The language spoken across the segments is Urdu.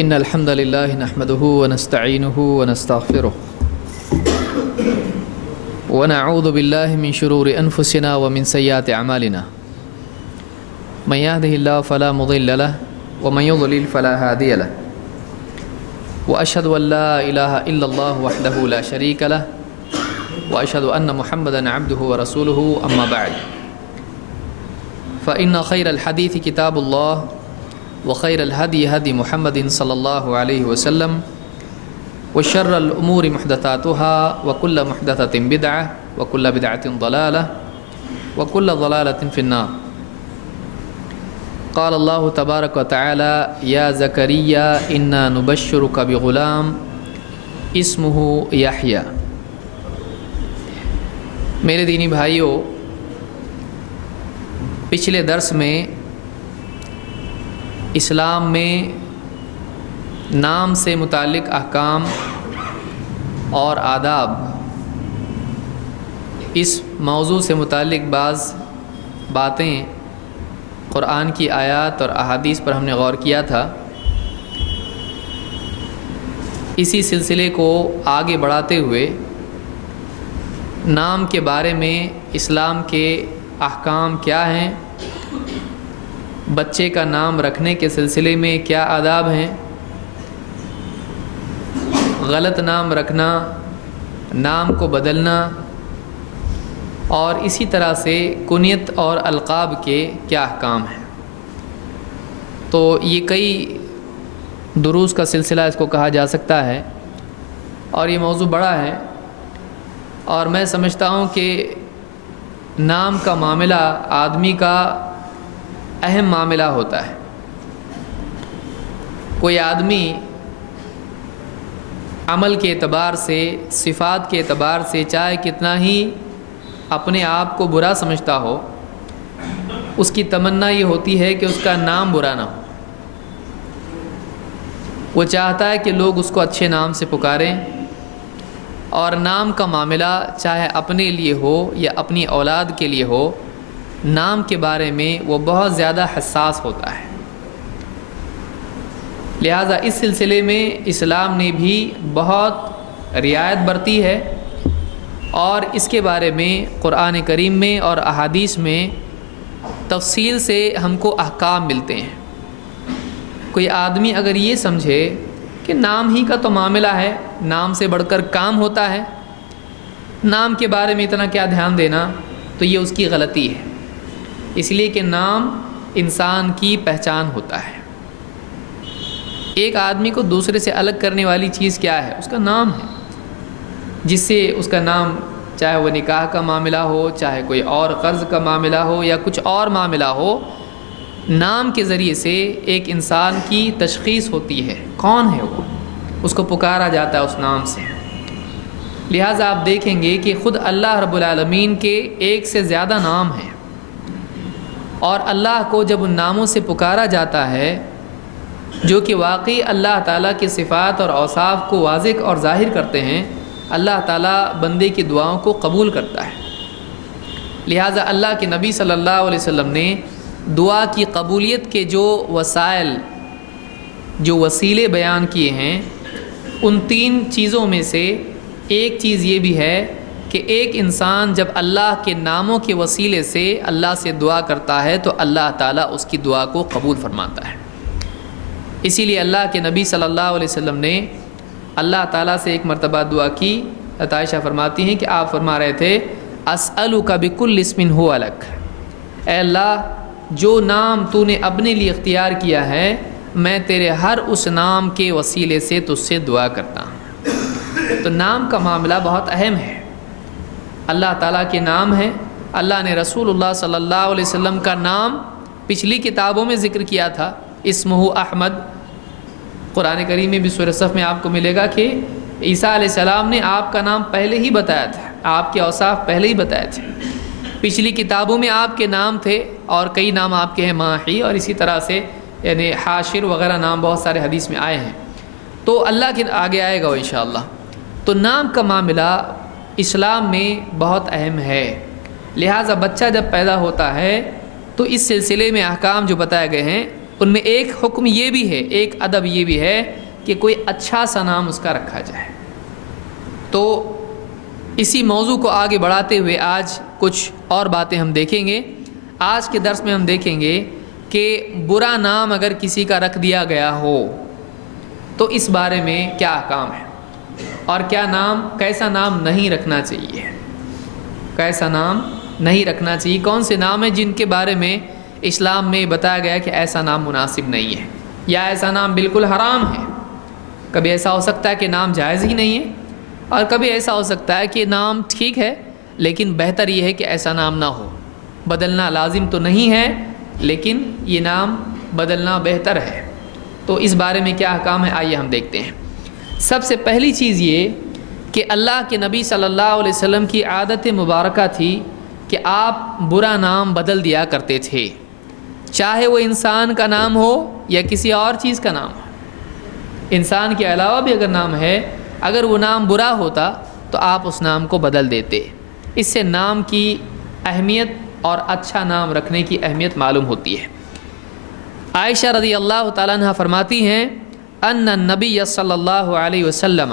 إن الحمد لله نحمده ونستعينه ونستغفره ونعوذ بالله من شرور أنفسنا ومن سيئات أعمالنا من يهده الله فلا مضل له ومن يضلل فلا هادي له وأشهد أن لا إله إلا الله وحده لا شريك له وأشهد أن محمدا عبده ورسوله أما بعد فإن خير الحديث كتاب الله وخير الهدي هدي محمد صلى الله عليه وسلم وشر الأمور محدثاتها وكل محدثة بدعة وكل بدعة ضلالة وكل ضلالة في النار. قال الله تبارك وتعالى يا زكريا إنا نبشرك بغلام اسمه يحيى. میرے دینی بھائیوں، پچھلے درس میں اسلام میں نام سے متعلق احکام اور آداب، اس موضوع سے متعلق بعض باتیں قرآن کی آیات اور احادیث پر ہم نے غور کیا تھا. اسی سلسلے کو آگے بڑھاتے ہوئے نام کے بارے میں اسلام کے احکام کیا ہیں، بچے کا نام رکھنے کے سلسلے میں کیا آداب ہیں، غلط نام رکھنا، نام کو بدلنا، اور اسی طرح سے کنیت اور القاب کے کیا احکام ہیں. تو یہ کئی دروس کا سلسلہ اس کو کہا جا سکتا ہے، اور یہ موضوع بڑا ہے، اور میں سمجھتا ہوں کہ نام کا معاملہ آدمی کا اہم معاملہ ہوتا ہے. کوئی آدمی عمل کے اعتبار سے، صفات کے اعتبار سے چاہے کتنا ہی اپنے آپ کو برا سمجھتا ہو، اس کی تمنا یہ ہوتی ہے کہ اس کا نام برا نہ ہو. وہ چاہتا ہے کہ لوگ اس کو اچھے نام سے پکاریں، اور نام کا معاملہ چاہے اپنے لیے ہو یا اپنی اولاد کے لیے ہو، نام کے بارے میں وہ بہت زیادہ حساس ہوتا ہے. لہذا اس سلسلے میں اسلام نے بھی بہت رعایت برتی ہے، اور اس کے بارے میں قرآن کریم میں اور احادیث میں تفصیل سے ہم کو احکام ملتے ہیں. کوئی آدمی اگر یہ سمجھے کہ نام ہی کا تو معاملہ ہے، نام سے بڑھ کر کام ہوتا ہے، نام کے بارے میں اتنا کیا دھیان دینا، تو یہ اس کی غلطی ہے. اس لیے کہ نام انسان کی پہچان ہوتا ہے. ایک آدمی کو دوسرے سے الگ کرنے والی چیز کیا ہے؟ اس کا نام ہے، جس سے اس کا نام، چاہے وہ نکاح کا معاملہ ہو، چاہے کوئی اور قرض کا معاملہ ہو یا کچھ اور معاملہ ہو، نام کے ذریعے سے ایک انسان کی تشخیص ہوتی ہے، کون ہے وہ، اس کو پکارا جاتا ہے اس نام سے. لہٰذا آپ دیکھیں گے کہ خود اللہ رب العالمین کے ایک سے زیادہ نام ہیں، اور اللہ کو جب ان ناموں سے پکارا جاتا ہے جو کہ واقعی اللہ تعالیٰ کی صفات اور اوصاف کو واضح اور ظاہر کرتے ہیں، اللہ تعالیٰ بندے کی دعاؤں کو قبول کرتا ہے. لہٰذا اللہ کے نبی صلی اللہ علیہ وسلم نے دعا کی قبولیت کے جو وسائل، جو وسیلے بیان کیے ہیں، ان 3 چیزوں میں سے ایک چیز یہ بھی ہے کہ ایک انسان جب اللہ کے ناموں کے وسیلے سے اللہ سے دعا کرتا ہے تو اللہ تعالیٰ اس کی دعا کو قبول فرماتا ہے. اسی لیے اللہ کے نبی صلی اللہ علیہ وسلم نے اللہ تعالیٰ سے ایک مرتبہ دعا کی. عائشہ فرماتی ہیں کہ آپ فرما رہے تھے اسألک بکل اسم ھو لک، اے اللہ جو نام تو نے اپنے لیے اختیار کیا ہے، میں تیرے ہر اس نام کے وسیلے سے تجھ سے دعا کرتا ہوں. تو نام کا معاملہ بہت اہم ہے. اللہ تعالیٰ کے نام ہیں. اللہ نے رسول اللہ صلی اللہ علیہ وسلم کا نام پچھلی کتابوں میں ذکر کیا تھا، اسمہ احمد. قرآن کریم میں بھی سورہ صف میں آپ کو ملے گا کہ عیسیٰ علیہ السلام نے آپ کا نام پہلے ہی بتایا تھا، آپ کے اوصاف پہلے ہی بتائے تھے. پچھلی کتابوں میں آپ کے نام تھے، اور کئی نام آپ کے ہیں، ماہی، اور اسی طرح سے یعنی حاشر وغیرہ نام بہت سارے حدیث میں آئے ہیں. تو اللہ کے آگے آئے گا انشاءاللہ. تو نام کا معاملہ اسلام میں بہت اہم ہے. لہٰذا بچہ جب پیدا ہوتا ہے تو اس سلسلے میں احکام جو بتائے گئے ہیں ان میں ایک حکم یہ بھی ہے، ایک ادب یہ بھی ہے کہ کوئی اچھا سا نام اس کا رکھا جائے۔ تو اسی موضوع کو آگے بڑھاتے ہوئے آج کچھ اور باتیں ہم دیکھیں گے۔ آج کے درس میں ہم دیکھیں گے کہ برا نام اگر کسی کا رکھ دیا گیا ہو تو اس بارے میں کیا احکام ہے، اور کیسا نام نہیں رکھنا چاہیے، کیسا نام نہیں رکھنا چاہیے، کون سے نام ہیں جن کے بارے میں اسلام میں بتایا گیا کہ ایسا نام مناسب نہیں ہے یا ایسا نام بالکل حرام ہے۔ کبھی ایسا ہو سکتا ہے کہ نام جائز ہی نہیں ہے، اور کبھی ایسا ہو سکتا ہے کہ نام ٹھیک ہے لیکن بہتر یہ ہے کہ ایسا نام نہ ہو، بدلنا لازم تو نہیں ہے لیکن یہ نام بدلنا بہتر ہے۔ تو اس بارے میں کیا احکام ہے آئیے ہم دیکھتے ہیں۔ سب سے پہلی چیز یہ کہ اللہ کے نبی صلی اللہ علیہ وسلم کی عادت مبارکہ تھی کہ آپ برا نام بدل دیا کرتے تھے، چاہے وہ انسان کا نام ہو یا کسی اور چیز کا نام ہو۔ انسان کے علاوہ بھی اگر نام ہے، اگر وہ نام برا ہوتا تو آپ اس نام کو بدل دیتے۔ اس سے نام کی اہمیت اور اچھا نام رکھنے کی اہمیت معلوم ہوتی ہے۔ عائشہ رضی اللہ تعالیٰ عنہ فرماتی ہیں ان النبی صلی اللہ علیہ وسلم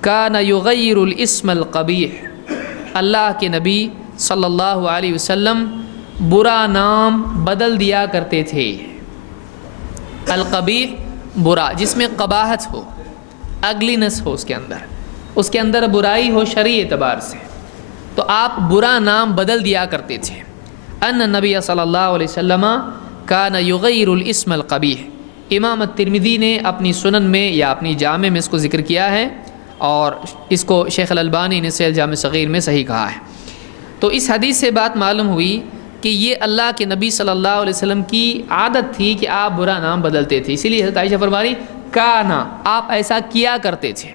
کان یغیر الاسم القبیح، اللہ کے نبی صلی اللہ علیہ وسلم برا نام بدل دیا کرتے تھے۔ القبیح برا، جس میں قباحت ہو، اگلینس ہو، اس کے اندر برائی ہو شرعی اعتبار سے، تو آپ برا نام بدل دیا کرتے تھے۔ ان نبی صلی اللہ علیہ وسلم کان یغیر الاسم القبیح، امام الترمذی نے اپنی سنن میں یا اپنی جامع میں اس کو ذکر کیا ہے، اور اس کو شیخ الالبانی نے صحیح جامع صغیر میں صحیح کہا ہے۔ تو اس حدیث سے بات معلوم ہوئی کہ یہ اللہ کے نبی صلی اللہ علیہ وسلم کی عادت تھی کہ آپ برا نام بدلتے تھے، اسی لیے حضرت عائشہ فرمانی کانا، آپ ایسا کیا کرتے تھے۔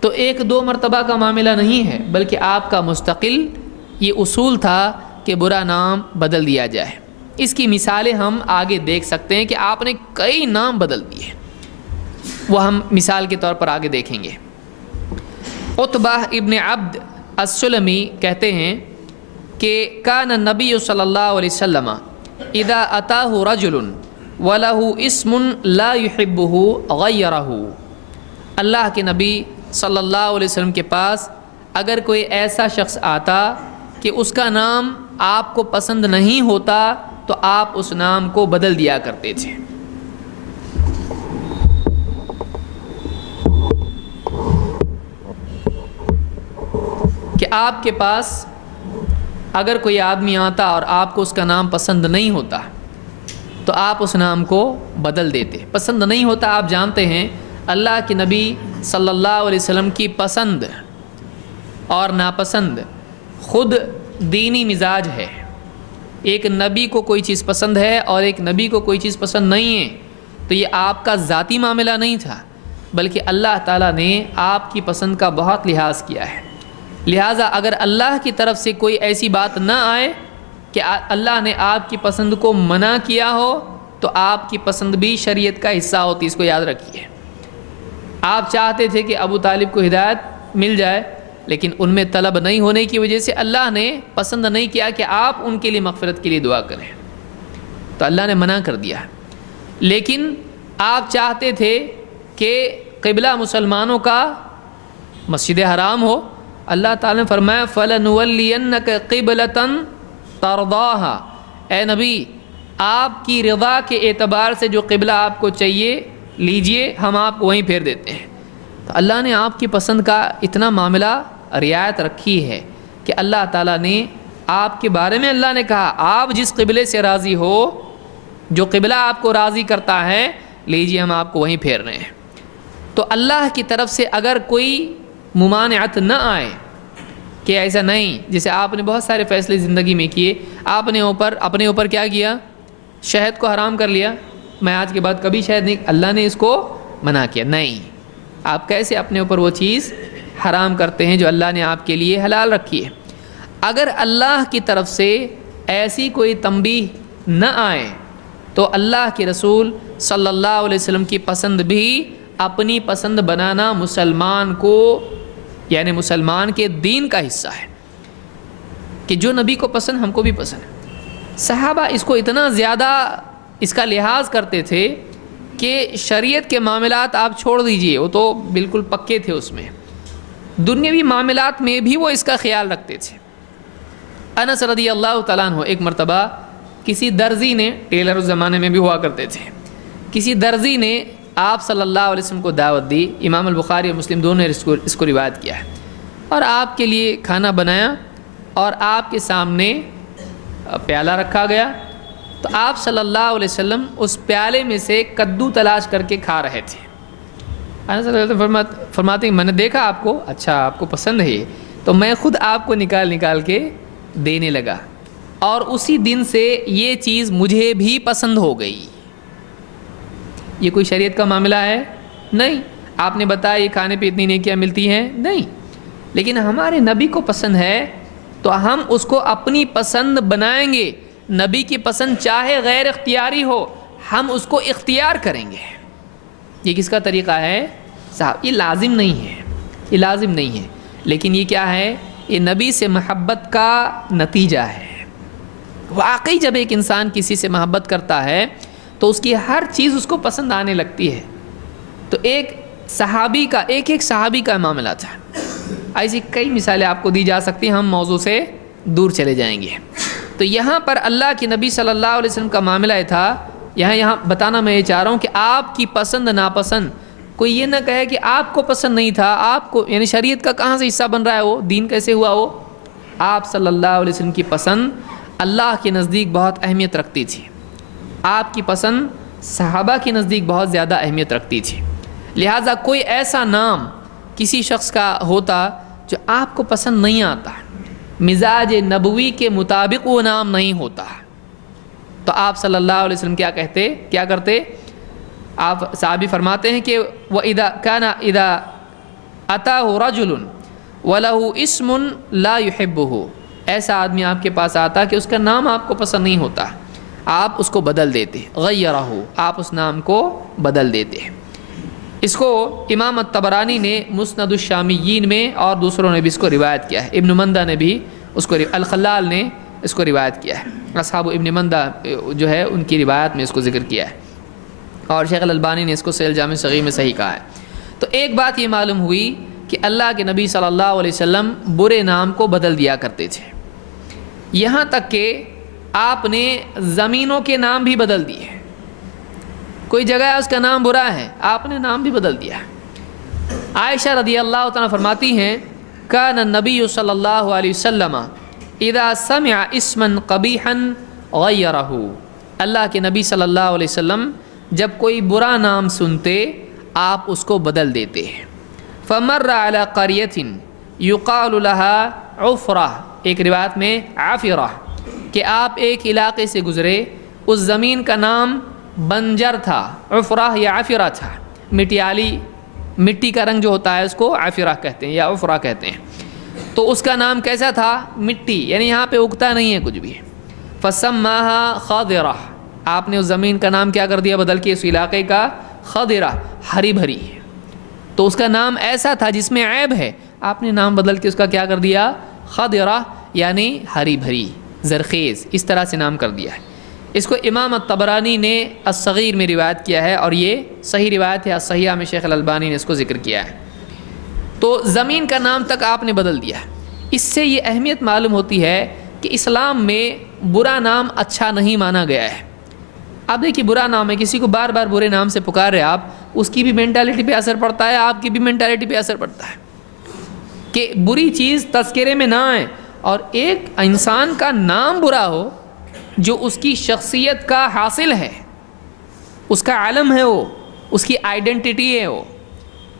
تو ایک دو مرتبہ کا معاملہ نہیں ہے، بلکہ آپ کا مستقل یہ اصول تھا کہ برا نام بدل دیا جائے۔ اس کی مثالیں ہم آگے دیکھ سکتے ہیں کہ آپ نے کئی نام بدل دیے، وہ ہم مثال کے طور پر آگے دیکھیں گے۔ عتبہ ابن عبد السلمی کہتے ہیں کہ کان النبی صلی اللہ علیہ وسلم اذا اتاہ رجل وله اسم لا يحبه غیرہ، اللہ کے نبی صلی اللہ علیہ وسلم کے پاس اگر کوئی ایسا شخص آتا کہ اس کا نام آپ کو پسند نہیں ہوتا تو آپ اس نام کو بدل دیا کرتے تھے۔ کہ آپ کے پاس اگر کوئی آدمی آتا اور آپ کو اس کا نام پسند نہیں ہوتا تو آپ اس نام کو بدل دیتے۔ پسند نہیں ہوتا، آپ جانتے ہیں اللہ کے نبی صلی اللہ علیہ وسلم کی پسند اور ناپسند خود دینی مزاج ہے۔ ایک نبی کو کوئی چیز پسند ہے اور ایک نبی کو کوئی چیز پسند نہیں ہے، تو یہ آپ کا ذاتی معاملہ نہیں تھا، بلکہ اللہ تعالیٰ نے آپ کی پسند کا بہت لحاظ کیا ہے۔ لہٰذا اگر اللہ کی طرف سے کوئی ایسی بات نہ آئے کہ اللہ نے آپ کی پسند کو منع کیا ہو تو آپ کی پسند بھی شریعت کا حصہ ہوتی، اس کو یاد رکھیے۔ آپ چاہتے تھے کہ ابو طالب کو ہدایت مل جائے، لیکن ان میں طلب نہیں ہونے کی وجہ سے اللہ نے پسند نہیں کیا کہ آپ ان کے لیے مغفرت کے لیے دعا کریں، تو اللہ نے منع کر دیا۔ لیکن آپ چاہتے تھے کہ قبلہ مسلمانوں کا مسجد حرام ہو، اللہ تعالیٰ نے فرمایا فَلَنُوَلِّيَنَّكَ قِبْلَةً تَرْضَاهَا، اے نبی آپ کی رضا کے اعتبار سے جو قبلہ آپ کو چاہیے لیجئے، ہم آپ کو وہیں پھیر دیتے ہیں۔ تو اللہ نے آپ کی پسند کا اتنا معاملہ رعایت رکھی ہے کہ اللہ تعالیٰ نے آپ کے بارے میں اللہ نے کہا آپ جس قبلے سے راضی ہو، جو قبلہ آپ کو راضی کرتا ہے لیجئے، ہم آپ کو وہیں پھیر رہے ہیں۔ تو اللہ کی طرف سے اگر کوئی ممانعت نہ آئے کہ ایسا نہیں، جیسے آپ نے بہت سارے فیصلے زندگی میں کیے، آپ نے اپنے اوپر کیا کیا، شہد کو حرام کر لیا، میں آج کے بعد کبھی شہد نہیں، اللہ نے اس کو منع کیا، نہیں، آپ کیسے اپنے اوپر وہ چیز حرام کرتے ہیں جو اللہ نے آپ کے لیے حلال رکھی ہے۔ اگر اللہ کی طرف سے ایسی کوئی تنبیہ نہ آئے تو اللہ کے رسول صلی اللہ علیہ وسلم کی پسند بھی اپنی پسند بنانا مسلمان کو، یعنی مسلمان کے دین کا حصہ ہے کہ جو نبی کو پسند ہم کو بھی پسند ہے۔ صحابہ اس کو اتنا زیادہ اس کا لحاظ کرتے تھے کہ شریعت کے معاملات آپ چھوڑ دیجئے، وہ تو بالکل پکے تھے اس میں، دنیاوی معاملات میں بھی وہ اس کا خیال رکھتے تھے۔ انس رضی اللہ تعالیٰ عنہ ایک مرتبہ کسی درزی نے، ٹیلر اس زمانے میں بھی ہوا کرتے تھے، کسی درزی نے آپ صلی اللہ علیہ وسلم کو دعوت دی، امام البخاری اور مسلم دونوں نے اس کو روایت کیا ہے، اور آپ کے لیے کھانا بنایا اور آپ کے سامنے پیالہ رکھا گیا، تو آپ صلی اللہ علیہ وسلم اس پیالے میں سے کدو تلاش کر کے کھا رہے تھے۔ انس صلی اللہ علیہ وسلم فرماتے ہیں میں نے دیکھا آپ کو، اچھا آپ کو پسند ہے یہ، تو میں خود آپ کو نکال کے دینے لگا، اور اسی دن سے یہ چیز مجھے بھی پسند ہو گئی۔ یہ کوئی شریعت کا معاملہ ہے؟ نہیں۔ آپ نے بتایا یہ کھانے پہ اتنی نیکیاں ملتی ہیں؟ نہیں، لیکن ہمارے نبی کو پسند ہے تو ہم اس کو اپنی پسند بنائیں گے۔ نبی کی پسند چاہے غیر اختیاری ہو، ہم اس کو اختیار کریں گے۔ یہ کس کا طریقہ ہے صاحب؟ یہ لازم نہیں ہے، یہ لازم نہیں ہے، لیکن یہ کیا ہے؟ یہ نبی سے محبت کا نتیجہ ہے۔ واقعی جب ایک انسان کسی سے محبت کرتا ہے تو اس کی ہر چیز اس کو پسند آنے لگتی ہے۔ تو ایک صحابی کا معاملہ تھا، ایسی کئی مثالیں آپ کو دی جا سکتی ہیں، ہم موضوع سے دور چلے جائیں گے۔ تو یہاں پر اللہ کے نبی صلی اللہ علیہ وسلم کا معاملہ یہ تھا، یہاں بتانا میں یہ چاہ رہا ہوں کہ آپ کی پسند ناپسند، کوئی یہ نہ کہے کہ آپ کو پسند نہیں تھا، آپ کو یعنی شریعت کا کہاں سے حصہ بن رہا ہے، وہ دین کیسے ہوا؟ وہ آپ صلی اللہ علیہ وسلم کی پسند اللہ کے نزدیک بہت اہمیت رکھتی تھی، آپ کی پسند صحابہ کے نزدیک بہت زیادہ اہمیت رکھتی تھی، لہٰذا کوئی ایسا نام کسی شخص کا ہوتا جو آپ کو پسند نہیں آتا، مزاج نبوی کے مطابق وہ نام نہیں ہوتا، تو آپ صلی اللہ علیہ وسلم کیا کرتے؟ آپ صحابی فرماتے ہیں کہ اِذَا أَتَاهُ رَجُلٌ وَلَهُ اسْمٌ لَا يُحِبُّهُ، ایسا آدمی آپ کے پاس آتا کہ اس کا نام آپ کو پسند نہیں ہوتا، آپ اس کو بدل دیتے، غیرہ، آپ اس نام کو بدل دیتے۔ اس کو امام الطبرانی نے مسند الشامیین میں اور دوسروں نے بھی اس کو روایت کیا ہے، ابن مندہ نے بھی اس کو، الخلال نے اس کو روایت کیا ہے، اصحاب ابن مندہ جو ہے ان کی روایت میں اس کو ذکر کیا ہے، اور شیخ الالبانی نے اس کو صحیح جامع صغیر میں صحیح کہا ہے۔ تو ایک بات یہ معلوم ہوئی کہ اللہ کے نبی صلی اللہ علیہ وسلم برے نام کو بدل دیا کرتے تھے، یہاں تک کہ آپ نے زمینوں کے نام بھی بدل دیے، کوئی جگہ ہے اس کا نام برا ہے، آپ نے نام بھی بدل دیا۔ عائشہ رضی اللہ تعالیٰ فرماتی ہیں کان النبی صلی اللہ علیہ وسلم اذا سمع اسما قبیحا غیرہ، اللہ کے نبی صلی اللہ علیہ وسلم جب کوئی برا نام سنتے آپ اس کو بدل دیتے۔ فمر علی قریۃ یقال لها عفرہ، ایک روایت میں عافرہ، کہ آپ ایک علاقے سے گزرے، اس زمین کا نام بنجر تھا، عفرہ یا عافرہ تھا، مٹی کا رنگ جو ہوتا ہے اس کو عافرہ کہتے ہیں یا عفرہ کہتے ہیں، تو اس کا نام کیسا تھا؟ مٹی، یعنی یہاں پہ اگتا نہیں ہے کچھ بھی۔ فسماها خضرہ، آپ نے اس زمین کا نام کیا کر دیا بدل کے؟ اس علاقے کا خضرہ، ہری بھری، تو اس کا نام ایسا تھا جس میں عیب ہے، آپ نے نام بدل کے اس کا کیا کر دیا؟ خضرہ، یعنی ہری بھری زرخیز، اس طرح سے نام کر دیا ہے۔ اس کو امام الطبرانی نے الصغیر میں روایت کیا ہے، اور یہ صحیح روایت ہے، الصحیحہ میں شیخ الالبانی نے اس کو ذکر کیا ہے۔ تو زمین کا نام تک آپ نے بدل دیا۔ اس سے یہ اہمیت معلوم ہوتی ہے کہ اسلام میں برا نام اچھا نہیں مانا گیا ہے۔ آپ دیکھیے برا نام ہے، کسی کو بار بار برے نام سے پکار رہے آپ، اس کی بھی مینٹالٹی پہ اثر پڑتا ہے، آپ کی بھی مینٹالٹی پہ اثر پڑتا ہے کہ بری چیز تذکرے میں نہ آئے، اور ایک انسان کا نام برا ہو جو اس کی شخصیت کا حاصل ہے، اس کا علم ہے، وہ اس کی آئیڈینٹی ہے، وہ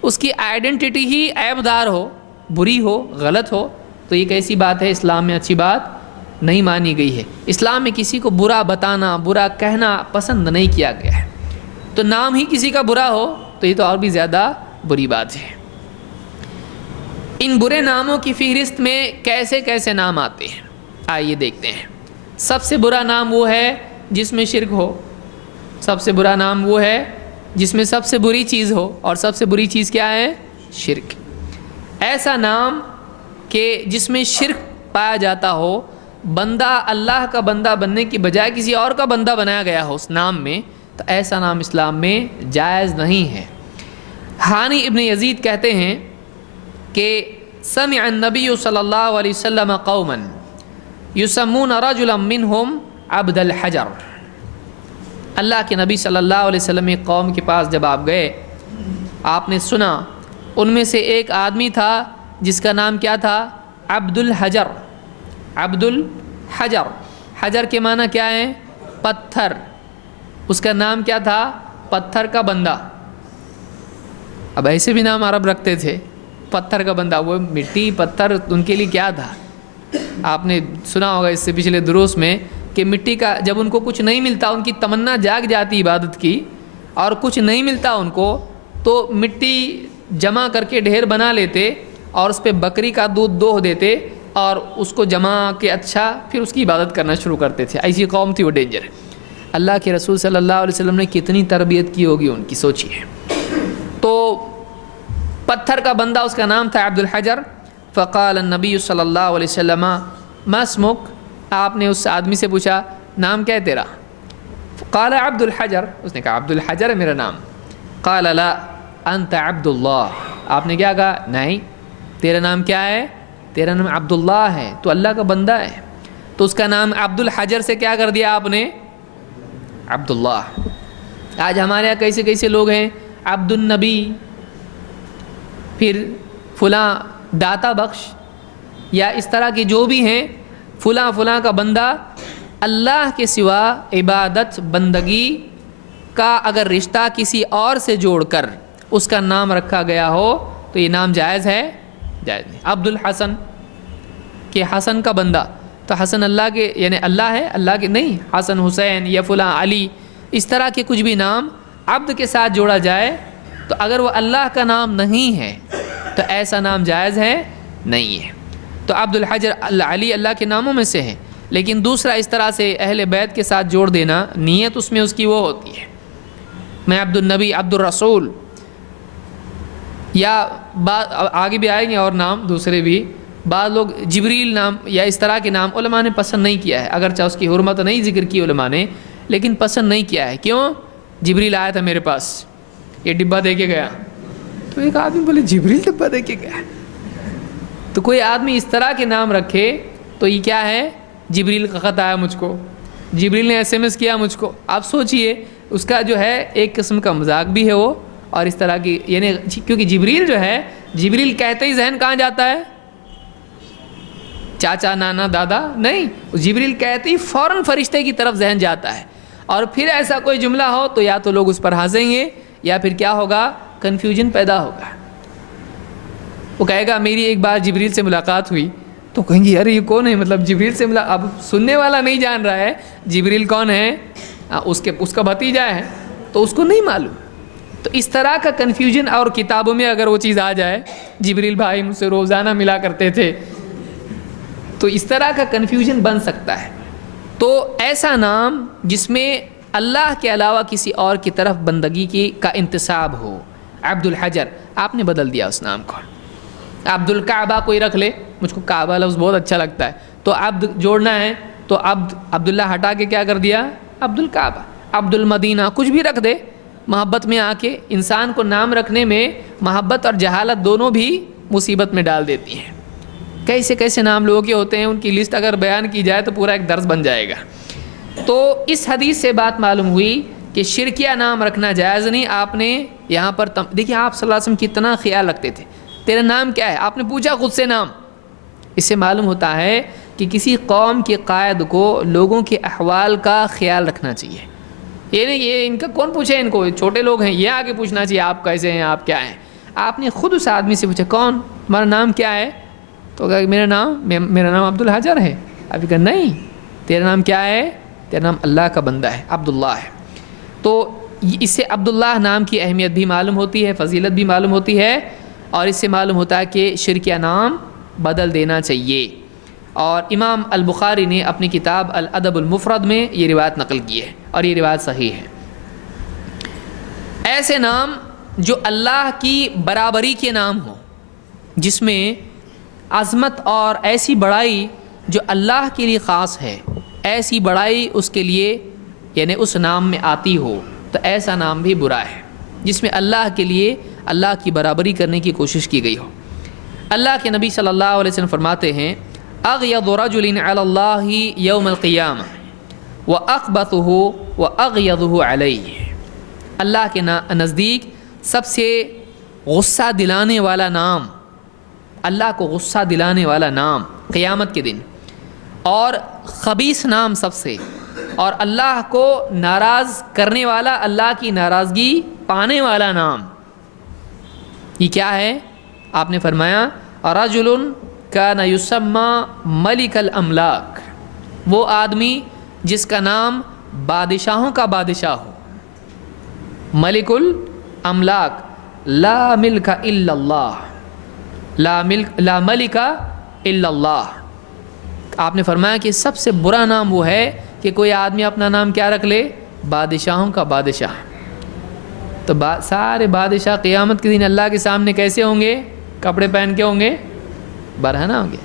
اس کی آئیڈینٹی ہی عیب دار ہو، بری ہو، غلط ہو، تو یہ کیسی بات ہے؟ اسلام میں اچھی بات نہیں مانی گئی ہے۔ اسلام میں کسی کو برا بتانا، برا کہنا پسند نہیں کیا گیا ہے، تو نام ہی کسی کا برا ہو تو یہ تو اور بھی زیادہ بری بات ہے۔ ان برے ناموں کی فہرست میں کیسے کیسے نام آتے ہیں، آئیے دیکھتے ہیں۔ سب سے برا نام وہ ہے جس میں شرک ہو، سب سے برا نام وہ ہے جس میں سب سے بری چیز ہو، اور سب سے بری چیز کیا ہے؟ شرک۔ ایسا نام کہ جس میں شرک پایا جاتا ہو بندہ اللہ کا بندہ بننے کی بجائے کسی اور کا بندہ بنایا گیا ہو اس نام میں، تو ایسا نام اسلام میں جائز نہیں ہے۔ ہانی ابن یزید کہتے ہیں کہ سمع النبی صلی اللہ علیہ وسلم قوما یسمون رجلا منہم عبد الحجر۔ اللہ کے نبی صلی اللہ علیہ وسلم ایک قوم کے پاس جب آپ گئے، آپ نے سنا ان میں سے ایک آدمی تھا جس کا نام کیا تھا؟ عبد الحجر۔ عبد الحجر، حجر کے معنی کیا ہے؟ پتھر۔ اس کا نام کیا تھا؟ پتھر کا بندہ۔ اب ایسے بھی نام عرب رکھتے تھے، پتھر کا بندہ، وہ مٹی پتھر ان کے لیے کیا تھا؟ آپ نے سنا ہوگا اس سے پچھلے دروس میں کہ مٹی کا جب ان کو کچھ نہیں ملتا، ان کی تمنا جاگ جاتی عبادت کی، اور کچھ نہیں ملتا ان کو، تو مٹی جمع کر کے ڈھیر بنا لیتے اور اس پہ بکری کا دودھ دوہ دیتے اور اس کو جمع کے اچھا پھر اس کی عبادت کرنا شروع کرتے تھے۔ ایسی قوم تھی وہ، ڈینجر ہے۔ اللہ کے رسول صلی اللہ علیہ وسلم نے کتنی تربیت کی ہوگی ان کی، سوچیے۔ تو پتھر کا بندہ، اس کا نام تھا عبد الحجر۔ فقال النبی صلی اللہ علیہ وسلم ما اسمک؟ آپ نے اس آدمی سے پوچھا نام کیا ہے تیرا؟ قال عبد الحجر، اس نے کہا عبد الحجر ہے میرا نام۔ قال لا انت عبد اللہ، آپ نے کیا کہا؟ نہیں، تیرا نام کیا ہے؟ تیرا نام عبداللہ ہے، تو اللہ کا بندہ ہے۔ تو اس کا نام عبد الحجر سے کیا کر دیا آپ نے؟ عبداللہ۔ آج ہمارے یہاں کیسے کیسے لوگ ہیں، عبد النبی، پھر فلاں داتا بخش، یا اس طرح کے جو بھی ہیں، فلاں فلاں کا بندہ۔ اللہ کے سوا عبادت بندگی کا اگر رشتہ کسی اور سے جوڑ کر اس کا نام رکھا گیا ہو تو یہ نام جائز ہے؟ جائز نہیں۔ عبد الحسن، کہ حسن کا بندہ، تو حسن اللہ کے یعنی اللہ ہے، اللہ کے نہیں، حسن حسین یا فلاں علی، اس طرح کے کچھ بھی نام عبد کے ساتھ جوڑا جائے تو اگر وہ اللہ کا نام نہیں ہے تو ایسا نام جائز ہے؟ نہیں ہے۔ تو عبد الحجر علی اللہ کے ناموں میں سے ہے، لیکن دوسرا اس طرح سے اہل بیت کے ساتھ جوڑ دینا، نیت اس میں اس کی وہ ہوتی ہے، میں عبد النبی، عبد الرسول، یا آگے بھی آئیں گے اور نام دوسرے بھی۔ بعض لوگ جبریل نام یا اس طرح کے نام علماء نے پسند نہیں کیا ہے، اگرچہ اس کی حرمت نہیں ذکر کی علماء نے، لیکن پسند نہیں کیا ہے۔ کیوں؟ جبریل آیا تھا میرے پاس، یہ ڈبہ دے کے گیا، تو ایک آدمی بولے جبریل ڈبہ دے کے گیا، تو کوئی آدمی اس طرح کے نام رکھے تو یہ کیا ہے؟ جبریل کا خط آیا مجھ کو، جبریل نے SMS کیا مجھ کو۔ آپ سوچئے، اس کا جو ہے ایک قسم کا مذاق بھی ہے وہ، اور اس طرح کی یعنی کیونکہ جبریل جو ہے، جبریل کہتے ہی ذہن کہاں جاتا ہے؟ چاچا، نانا، دادا نہیں، جبریل کہتے ہی فوراً فرشتے کی طرف ذہن جاتا ہے، اور پھر ایسا کوئی جملہ ہو تو یا تو لوگ اس پر ہنسیں گے یا پھر کیا ہوگا؟ کنفیوژن پیدا ہوگا۔ وہ کہے گا میری ایک بار جبریل سے ملاقات ہوئی، تو کہیں گے یار یہ کون ہے؟ مطلب جبریل سے اب سننے والا نہیں جان رہا ہے جبریل کون ہے، اس کا بھتیجا ہے، تو اس کو نہیں معلوم۔ تو اس طرح کا کنفیوژن، اور کتابوں میں اگر وہ چیز آ جائے، جبریل بھائی مجھ سے روزانہ ملا کرتے تھے، تو اس طرح کا کنفیوژن بن سکتا ہے۔ تو ایسا نام جس میں اللہ کے علاوہ کسی اور کی طرف بندگی کا انتساب ہو، عبد الحجر، آپ نے بدل دیا اس نام کو۔ عبد الکعبہ کوئی رکھ لے، مجھ کو کعبہ لفظ بہت اچھا لگتا ہے، تو عبد جوڑنا ہے تو عبداللہ ہٹا کے کیا کر دیا؟ عبد الکعبہ، عبد المدینہ، کچھ بھی رکھ دے۔ محبت میں آ کے انسان کو نام رکھنے میں محبت اور جہالت دونوں بھی مصیبت میں ڈال دیتی ہیں۔ کیسے کیسے نام لوگوں کے ہوتے ہیں، ان کی لسٹ اگر بیان کی جائے تو پورا ایک درس بن جائے گا۔ تو اس حدیث سے بات معلوم ہوئی کہ شرکیہ نام رکھنا جائز نہیں۔ آپ نے یہاں پر دیکھیے آپ صلی اللہ علیہ وسلم کتنا خیال رکھتے تھے، تیرا نام کیا ہے؟ آپ نے پوچھا خود سے نام۔ اس سے معلوم ہوتا ہے کہ کسی قوم کے قائد کو لوگوں کے احوال کا خیال رکھنا چاہیے۔ یہ نہیں یہ ان کا کون پوچھے، ان کو چھوٹے لوگ ہیں، یہ آگے پوچھنا چاہیے آپ کیسے ہیں، آپ کیا ہیں۔ آپ نے خود اس آدمی سے پوچھا کون، تمہارا نام کیا ہے؟ تو کہا میرا نام عبد الحجر ہے۔ ابھی کہا نہیں، تیرا نام کیا ہے؟ تیرا نام اللہ کا بندہ ہے، عبداللہ ہے۔ تو اس سے عبداللہ نام کی اہمیت بھی معلوم ہوتی ہے، فضیلت بھی معلوم ہوتی ہے، اور اس سے معلوم ہوتا ہے کہ شرکیہ نام بدل دینا چاہیے۔ اور امام البخاری نے اپنی کتاب الادب المفرد میں یہ روایت نقل کی ہے، اور یہ روایت صحیح ہے۔ ایسے نام جو اللہ کی برابری کے نام ہوں، جس میں عظمت اور ایسی بڑائی جو اللہ کے لیے خاص ہے، ایسی بڑائی اس کے لیے یعنی اس نام میں آتی ہو تو ایسا نام بھی برا ہے جس میں اللہ کے لیے اللہ کی برابری کرنے کی کوشش کی گئی ہو۔ اللہ کے نبی صلی اللہ علیہ وسلم فرماتے ہیں اغیض رجل علی اللہ یوم القیامہ واخبثہ واغیظہ علیہ، اللہ کے نزدیک سب سے غصہ دلانے والا نام، اللہ کو غصہ دلانے والا نام قیامت کے دن، اور خبیث نام سب سے، اور اللہ کو ناراض کرنے والا، اللہ کی ناراضگی پانے والا نام، یہ کیا ہے؟ آپ نے فرمایا رجل کان یسمى ملک الاملاک، وہ آدمی جس کا نام بادشاہوں کا بادشاہ ہو، ملک الاملاک، لا ملک الا اللہ، لا ملک الا اللہ۔ آپ نے فرمایا کہ سب سے برا نام وہ ہے کہ کوئی آدمی اپنا نام کیا رکھ لے؟ بادشاہوں کا بادشاہ۔ تو سارے بادشاہ قیامت کے دن اللہ کے سامنے کیسے ہوں گے؟ کپڑے پہن کے ہوں گے، برہنہ ہوں گے۔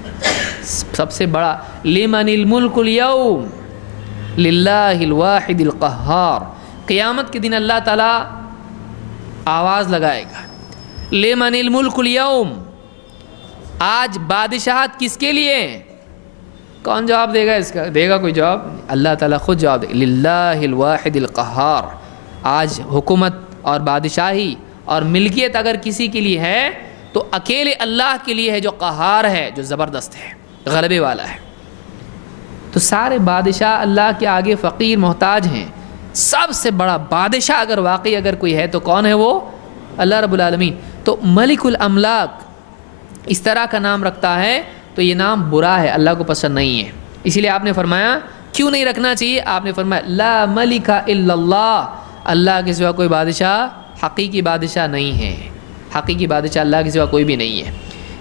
سب سے بڑا لمن الملک اليوم للہ الواحد القہار، قیامت کے دن اللہ تعالیٰ آواز لگائے گا لمن الملک اليوم، آج بادشاہت کس کے لیے؟ کون جواب دے گا اس کا؟ دے گا کوئی جواب؟ اللہ تعالیٰ خود جواب دے گا للہ الواحد القہار۔ آج حکومت اور بادشاہی اور ملکیت اگر کسی کے لیے ہے تو اکیلے اللہ کے لیے ہے، جو قہار ہے، جو زبردست ہے، غلبے والا ہے۔ تو سارے بادشاہ اللہ کے آگے فقیر محتاج ہیں۔ سب سے بڑا بادشاہ اگر واقعی اگر کوئی ہے تو کون ہے وہ؟ اللہ رب العالمین۔ تو ملک الاملاک اس طرح کا نام رکھتا ہے تو یہ نام برا ہے، اللہ کو پسند نہیں ہے۔ اسی لیے آپ نے فرمایا کیوں نہیں رکھنا چاہیے؟ آپ نے فرمایا لا ملک الا اللہ، اللہ کے سوا کوئی بادشاہ حقیقی بادشاہ نہیں ہے، حقیقی بادشاہ اللہ کے سوا کوئی بھی نہیں ہے۔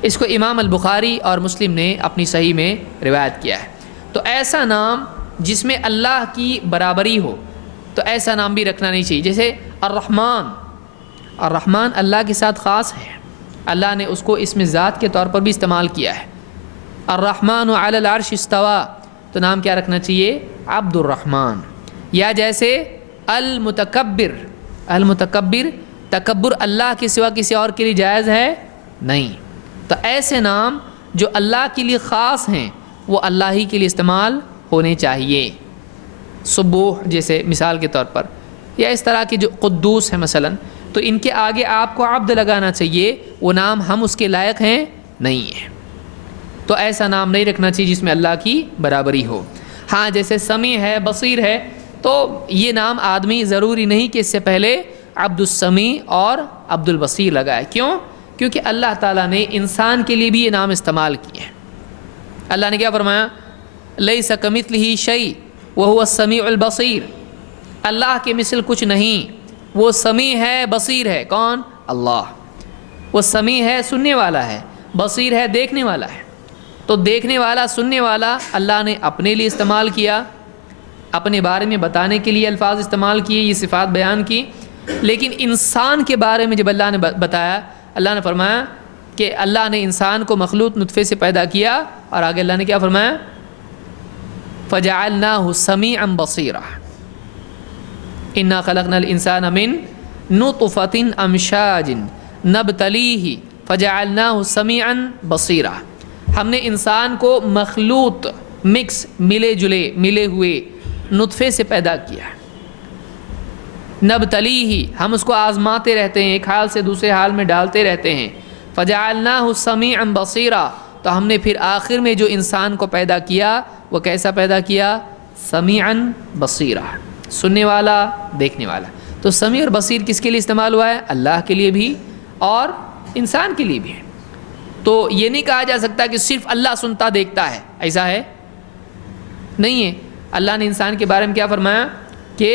اس کو امام البخاری اور مسلم نے اپنی صحیح میں روایت کیا ہے۔ تو ایسا نام جس میں اللہ کی برابری ہو تو ایسا نام بھی رکھنا نہیں چاہیے۔ جیسے الرحمن، الرحمن اللہ کے ساتھ خاص ہے، اللہ نے اس کو اسم ذات کے طور پر بھی استعمال کیا ہے۔ الرحمن علی العرش استوى، تو نام کیا رکھنا چاہیے؟ عبد الرحمن۔ یا جیسے المتکبر، المتکبر، تکبر اللہ کے سوا کسی اور کے لیے جائز ہے نہیں۔ تو ایسے نام جو اللہ کے لیے خاص ہیں وہ اللہ ہی کے لیے استعمال ہونے چاہیے۔ سبوح جیسے مثال کے طور پر، یا اس طرح کے جو قدوس ہیں مثلا، تو ان کے آگے آپ کو عبد لگانا چاہیے، وہ نام ہم اس کے لائق ہیں نہیں ہیں۔ تو ایسا نام نہیں رکھنا چاہیے جس میں اللہ کی برابری ہو۔ ہاں جیسے سمیع ہے، بصیر ہے، تو یہ نام آدمی ضروری نہیں کہ اس سے پہلے عبد السمیع اور عبد البصیر لگائے۔ کیوں؟ کیونکہ اللہ تعالیٰ نے انسان کے لیے بھی یہ نام استعمال کیے ہیں۔ اللہ نے کیا فرمایا؟ لیس کمثلہ شیء وہو السمیع البصیر، اللہ کے مثل کچھ نہیں، وہ سمیع ہے، بصیر ہے۔ کون؟ اللہ۔ وہ سمیع ہے، سننے والا ہے، بصیر ہے، دیکھنے والا ہے۔ تو دیکھنے والا، سننے والا اللہ نے اپنے لیے استعمال کیا، اپنے بارے میں بتانے کے لیے الفاظ استعمال کیے، یہ صفات بیان کی۔ لیکن انسان کے بارے میں جب اللہ نے بتایا، اللہ نے فرمایا کہ اللہ نے انسان کو مخلوط نطفے سے پیدا کیا، اور آگے اللہ نے کیا فرمایا؟ فَجَعَلْنَاهُ سَمِيعًا بَصِيرًا إِنَّا خَلَقْنَا الْإِنسَانَ مِن نُطْفَةٍ أَمْشَاجٍ نَبْتَلِيهِ فَجَعَلْنَاهُ سَمِيعًا بَصِيرًا، ہم نے انسان کو مخلوط، مکس، ملے جلے، ملے ہوئے نطفے سے پیدا کیا۔ نبتلیہ، ہم اس کو آزماتے رہتے ہیں، ایک حال سے دوسرے حال میں ڈالتے رہتے ہیں۔ فجعلناہ سمیعا بصیرا، تو ہم نے پھر آخر میں جو انسان کو پیدا کیا وہ کیسا پیدا کیا؟ سمیعا بصیرا، سننے والا، دیکھنے والا۔ تو سمیع اور بصیر کس کے لیے استعمال ہوا ہے؟ اللہ کے لیے بھی اور انسان کے لیے بھی ہے۔ تو یہ نہیں کہا جا سکتا کہ صرف اللہ سنتا دیکھتا ہے، ایسا ہے نہیں ہے۔ اللہ نے انسان کے بارے میں کیا فرمایا کہ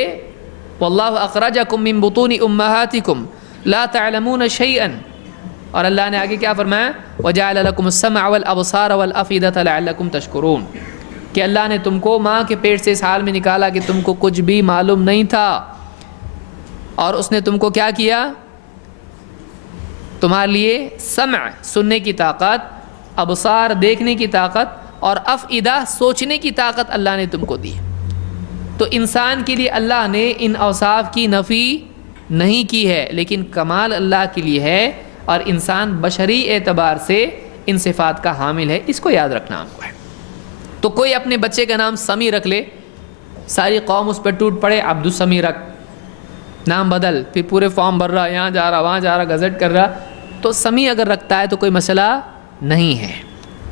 واللہ اخرجکم من بطون امہاتکم لا تعلمون شیئا، اور اللہ نے آگے کیا فرمایا؟ وجعل لکم السمع والابصار والافئدۃ لعلکم تشکرون، کہ اللہ نے تم کو ماں کے پیٹ سے اس حال میں نکالا کہ تم کو کچھ بھی معلوم نہیں تھا، اور اس نے تم کو کیا کیا؟ تمہارے لیے سمع، سننے کی طاقت، ابصار، دیکھنے کی طاقت، اور افئدہ سوچنے کی طاقت اللہ نے تم کو دی. تو انسان کے لیے اللہ نے ان اوصاف کی نفی نہیں کی ہے، لیکن کمال اللہ کے لیے ہے، اور انسان بشری اعتبار سے ان صفات کا حامل ہے. اس کو یاد رکھنا ہم کو ہے. تو کوئی اپنے بچے کا نام سمی رکھ لے، ساری قوم اس پہ ٹوٹ پڑے، عبد السمی رکھ، نام بدل، پھر پورے فارم بھر رہا، یہاں جا رہا وہاں جا رہا، گزٹ کر رہا. تو سمی اگر رکھتا ہے تو کوئی مسئلہ نہیں ہے.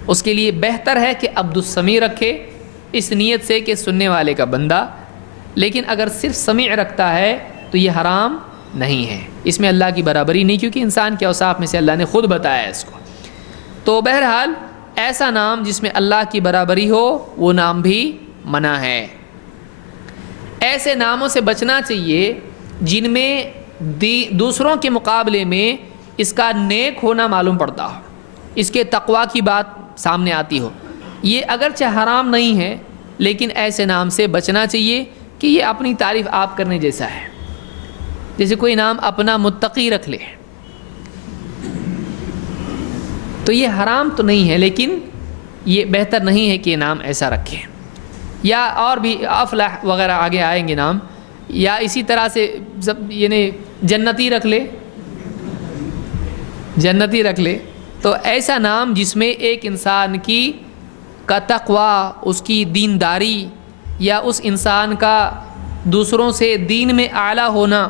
اس کے لیے بہتر ہے کہ عبد السمی رکھے، اس نیت سے کہ سننے والے کا بندہ. لیکن اگر صرف سمیع رکھتا ہے تو یہ حرام نہیں ہے، اس میں اللہ کی برابری نہیں، کیونکہ انسان کے اوصاف میں سے اللہ نے خود بتایا ہے اس کو. تو بہرحال ایسا نام جس میں اللہ کی برابری ہو وہ نام بھی منع ہے. ایسے ناموں سے بچنا چاہیے جن میں دوسروں کے مقابلے میں اس کا نیک ہونا معلوم پڑتا ہو، اس کے تقوی کی بات سامنے آتی ہو. یہ اگرچہ حرام نہیں ہے لیکن ایسے نام سے بچنا چاہیے کہ یہ اپنی تعریف آپ کرنے جیسا ہے. جیسے کوئی نام اپنا متقی رکھ لے تو یہ حرام تو نہیں ہے، لیکن یہ بہتر نہیں ہے کہ یہ نام ایسا رکھے. یا اور بھی افلح وغیرہ آگے آئیں گے نام. یا اسی طرح سے یعنی جنتی رکھ لے، جنتی رکھ لے. تو ایسا نام جس میں ایک انسان کا تقوی، اس کی دینداری، یا اس انسان کا دوسروں سے دین میں اعلیٰ ہونا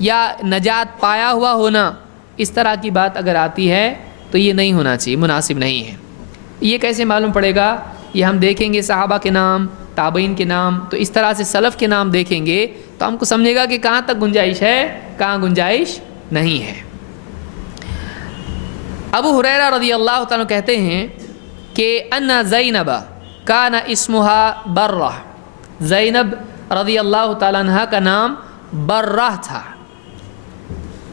یا نجات پایا ہوا ہونا، اس طرح کی بات اگر آتی ہے تو یہ نہیں ہونا چاہیے، مناسب نہیں ہے. یہ کیسے معلوم پڑے گا؟ یہ ہم دیکھیں گے صحابہ کے نام، تابعین کے نام. تو اس طرح سے سلف کے نام دیکھیں گے تو ہم کو سمجھے گا کہ کہاں تک گنجائش ہے، کہاں گنجائش نہیں ہے. ابو ہریرہ رضی اللہ تعالیٰ کہتے ہیں کہ ان زینب کان اسمہا برہ، زینب رضی اللہ تعالیٰ عنہ کا نام برہ تھا.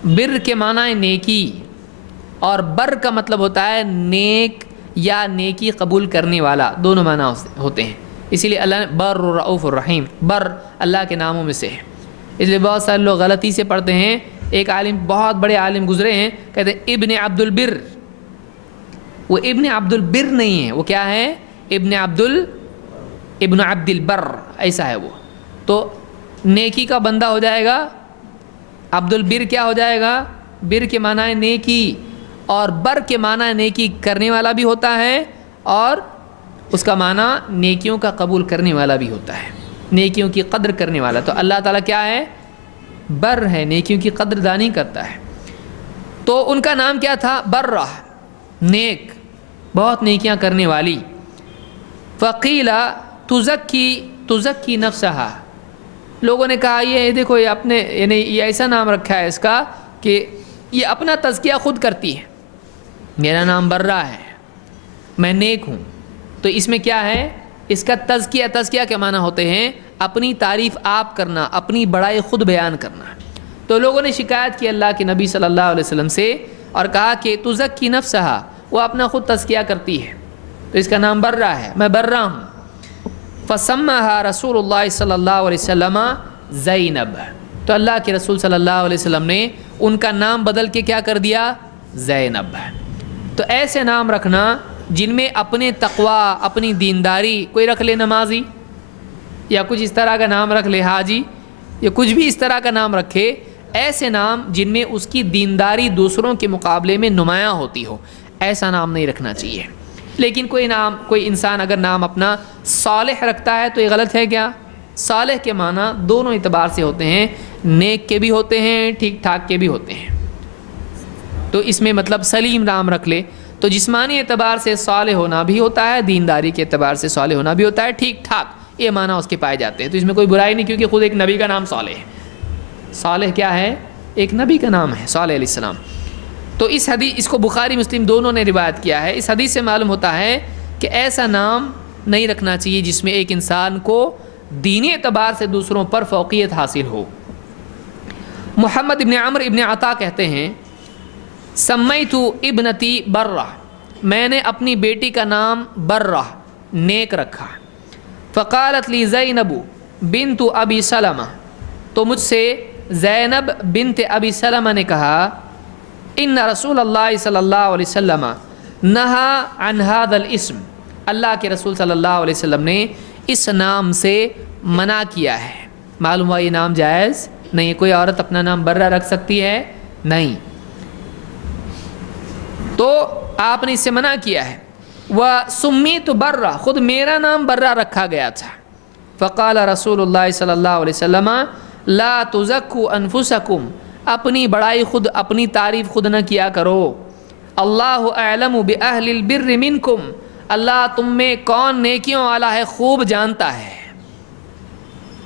بر کے معنی نیکی، اور بر کا مطلب ہوتا ہے نیک یا نیکی قبول کرنے والا، دونوں معنی ہوتے ہیں. اسی لیے اللہ نے بر رؤوف الرحیم، بر اللہ کے ناموں میں سے ہے. اس لیے بہت سارے لوگ غلطی سے پڑھتے ہیں. ایک عالم، بہت بڑے عالم گزرے ہیں، کہتے ہیں ابن عبد البر. وہ ابن عبد البر نہیں ہے، وہ کیا ہے؟ ابن عبد البر، ایسا ہے وہ. تو نیکی کا بندہ ہو جائے گا. عبد البر کیا ہو جائے گا؟ بر کے معنی ہے نیکی، اور بر کے معنی نیکی کرنے والا بھی ہوتا ہے، اور اس کا معنی نیکیوں کا قبول کرنے والا بھی ہوتا ہے، نیکیوں کی قدر کرنے والا. تو اللہ تعالیٰ کیا ہے؟ بر ہے، نیکیوں کی قدر دانی کرتا ہے. تو ان کا نام کیا تھا؟ برہ، نیک، بہت نیکیاں کرنے والی. فقیل تزکی نفسہا، لوگوں نے کہا یہ دیکھو یہ اپنے، یعنی یہ ایسا نام رکھا ہے اس کا کہ یہ اپنا تزکیہ خود کرتی ہے. میرا نام برہ ہے، میں نیک ہوں. تو اس میں کیا ہے؟ اس کا تزکیہ کے معنی ہوتے ہیں اپنی تعریف آپ کرنا، اپنی بڑائی خود بیان کرنا. تو لوگوں نے شکایت کی اللہ کے نبی صلی اللہ علیہ وسلم سے اور کہا کہ تزکی نفسہا، وہ اپنا خود تزکیہ کرتی ہے، تو اس کا نام برہ ہے، میں برہ ہوں. فسماها رسول اللہ صلی اللہ علیہ وسلم زینب، تو اللہ کے رسول صلی اللہ علیہ وسلم نے ان کا نام بدل کے کیا کر دیا؟ زینب. تو ایسے نام رکھنا جن میں اپنے تقوی، اپنی دینداری، کوئی رکھ لے نمازی، یا کچھ اس طرح کا نام رکھ لے حاجی، یا کچھ بھی اس طرح کا نام رکھے. ایسے نام جن میں اس کی دینداری دوسروں کے مقابلے میں نمایاں ہوتی ہو، ایسا نام نہیں رکھنا چاہیے. لیکن کوئی انسان اگر نام اپنا صالح رکھتا ہے تو یہ غلط ہے کیا؟ صالح کے معنی دونوں اعتبار سے ہوتے ہیں، نیک کے بھی ہوتے ہیں، ٹھیک ٹھاک کے بھی ہوتے ہیں. تو اس میں مطلب سلیم نام رکھ لے تو جسمانی اعتبار سے صالح ہونا بھی ہوتا ہے، دینداری کے اعتبار سے صالح ہونا بھی ہوتا ہے، ٹھیک ٹھاک، یہ معنی اس کے پائے جاتے ہیں. تو اس میں کوئی برائی نہیں، کیونکہ خود ایک نبی کا نام صالح ہے. صالح کیا ہے؟ ایک نبی کا نام ہے، صالح علیہ السلام. تو اس کو بخاری مسلم دونوں نے روایت کیا ہے. اس حدیث سے معلوم ہوتا ہے کہ ایسا نام نہیں رکھنا چاہیے جس میں ایک انسان کو دینی اعتبار سے دوسروں پر فوقیت حاصل ہو. محمد ابن عمرو ابن عطا کہتے ہیں سمیت ابنتی برہ، میں نے اپنی بیٹی کا نام برہ، نیک رکھا. فقالت لی زینب بنت ابی سلمہ، تو مجھ سے زینب بنت ابی سلمہ نے کہا ان رسول اللہ صلی اللہ علیہ وسلم نہا عن هذا الاسم، اللہ کے رسول صلی اللہ علیہ وسلم نے اس نام سے منع کیا ہے. معلوم ہوا یہ نام جائز نہیں ہے. کوئی عورت اپنا نام برہ رکھ سکتی ہے؟ نہیں. تو آپ نے اس سے منع کیا ہے. وَسُمِّيتُ بَرَّ، خود میرا نام برہ رکھا گیا تھا. فقال رسول اللہ صلی اللہ علیہ وسلم لا تزکوا انفسکم، اپنی بڑائی خود، اپنی تعریف خود نہ کیا کرو. اللہ اعلم باہل البر منکم، اللہ تم میں کون نیکیوں والا ہے خوب جانتا ہے.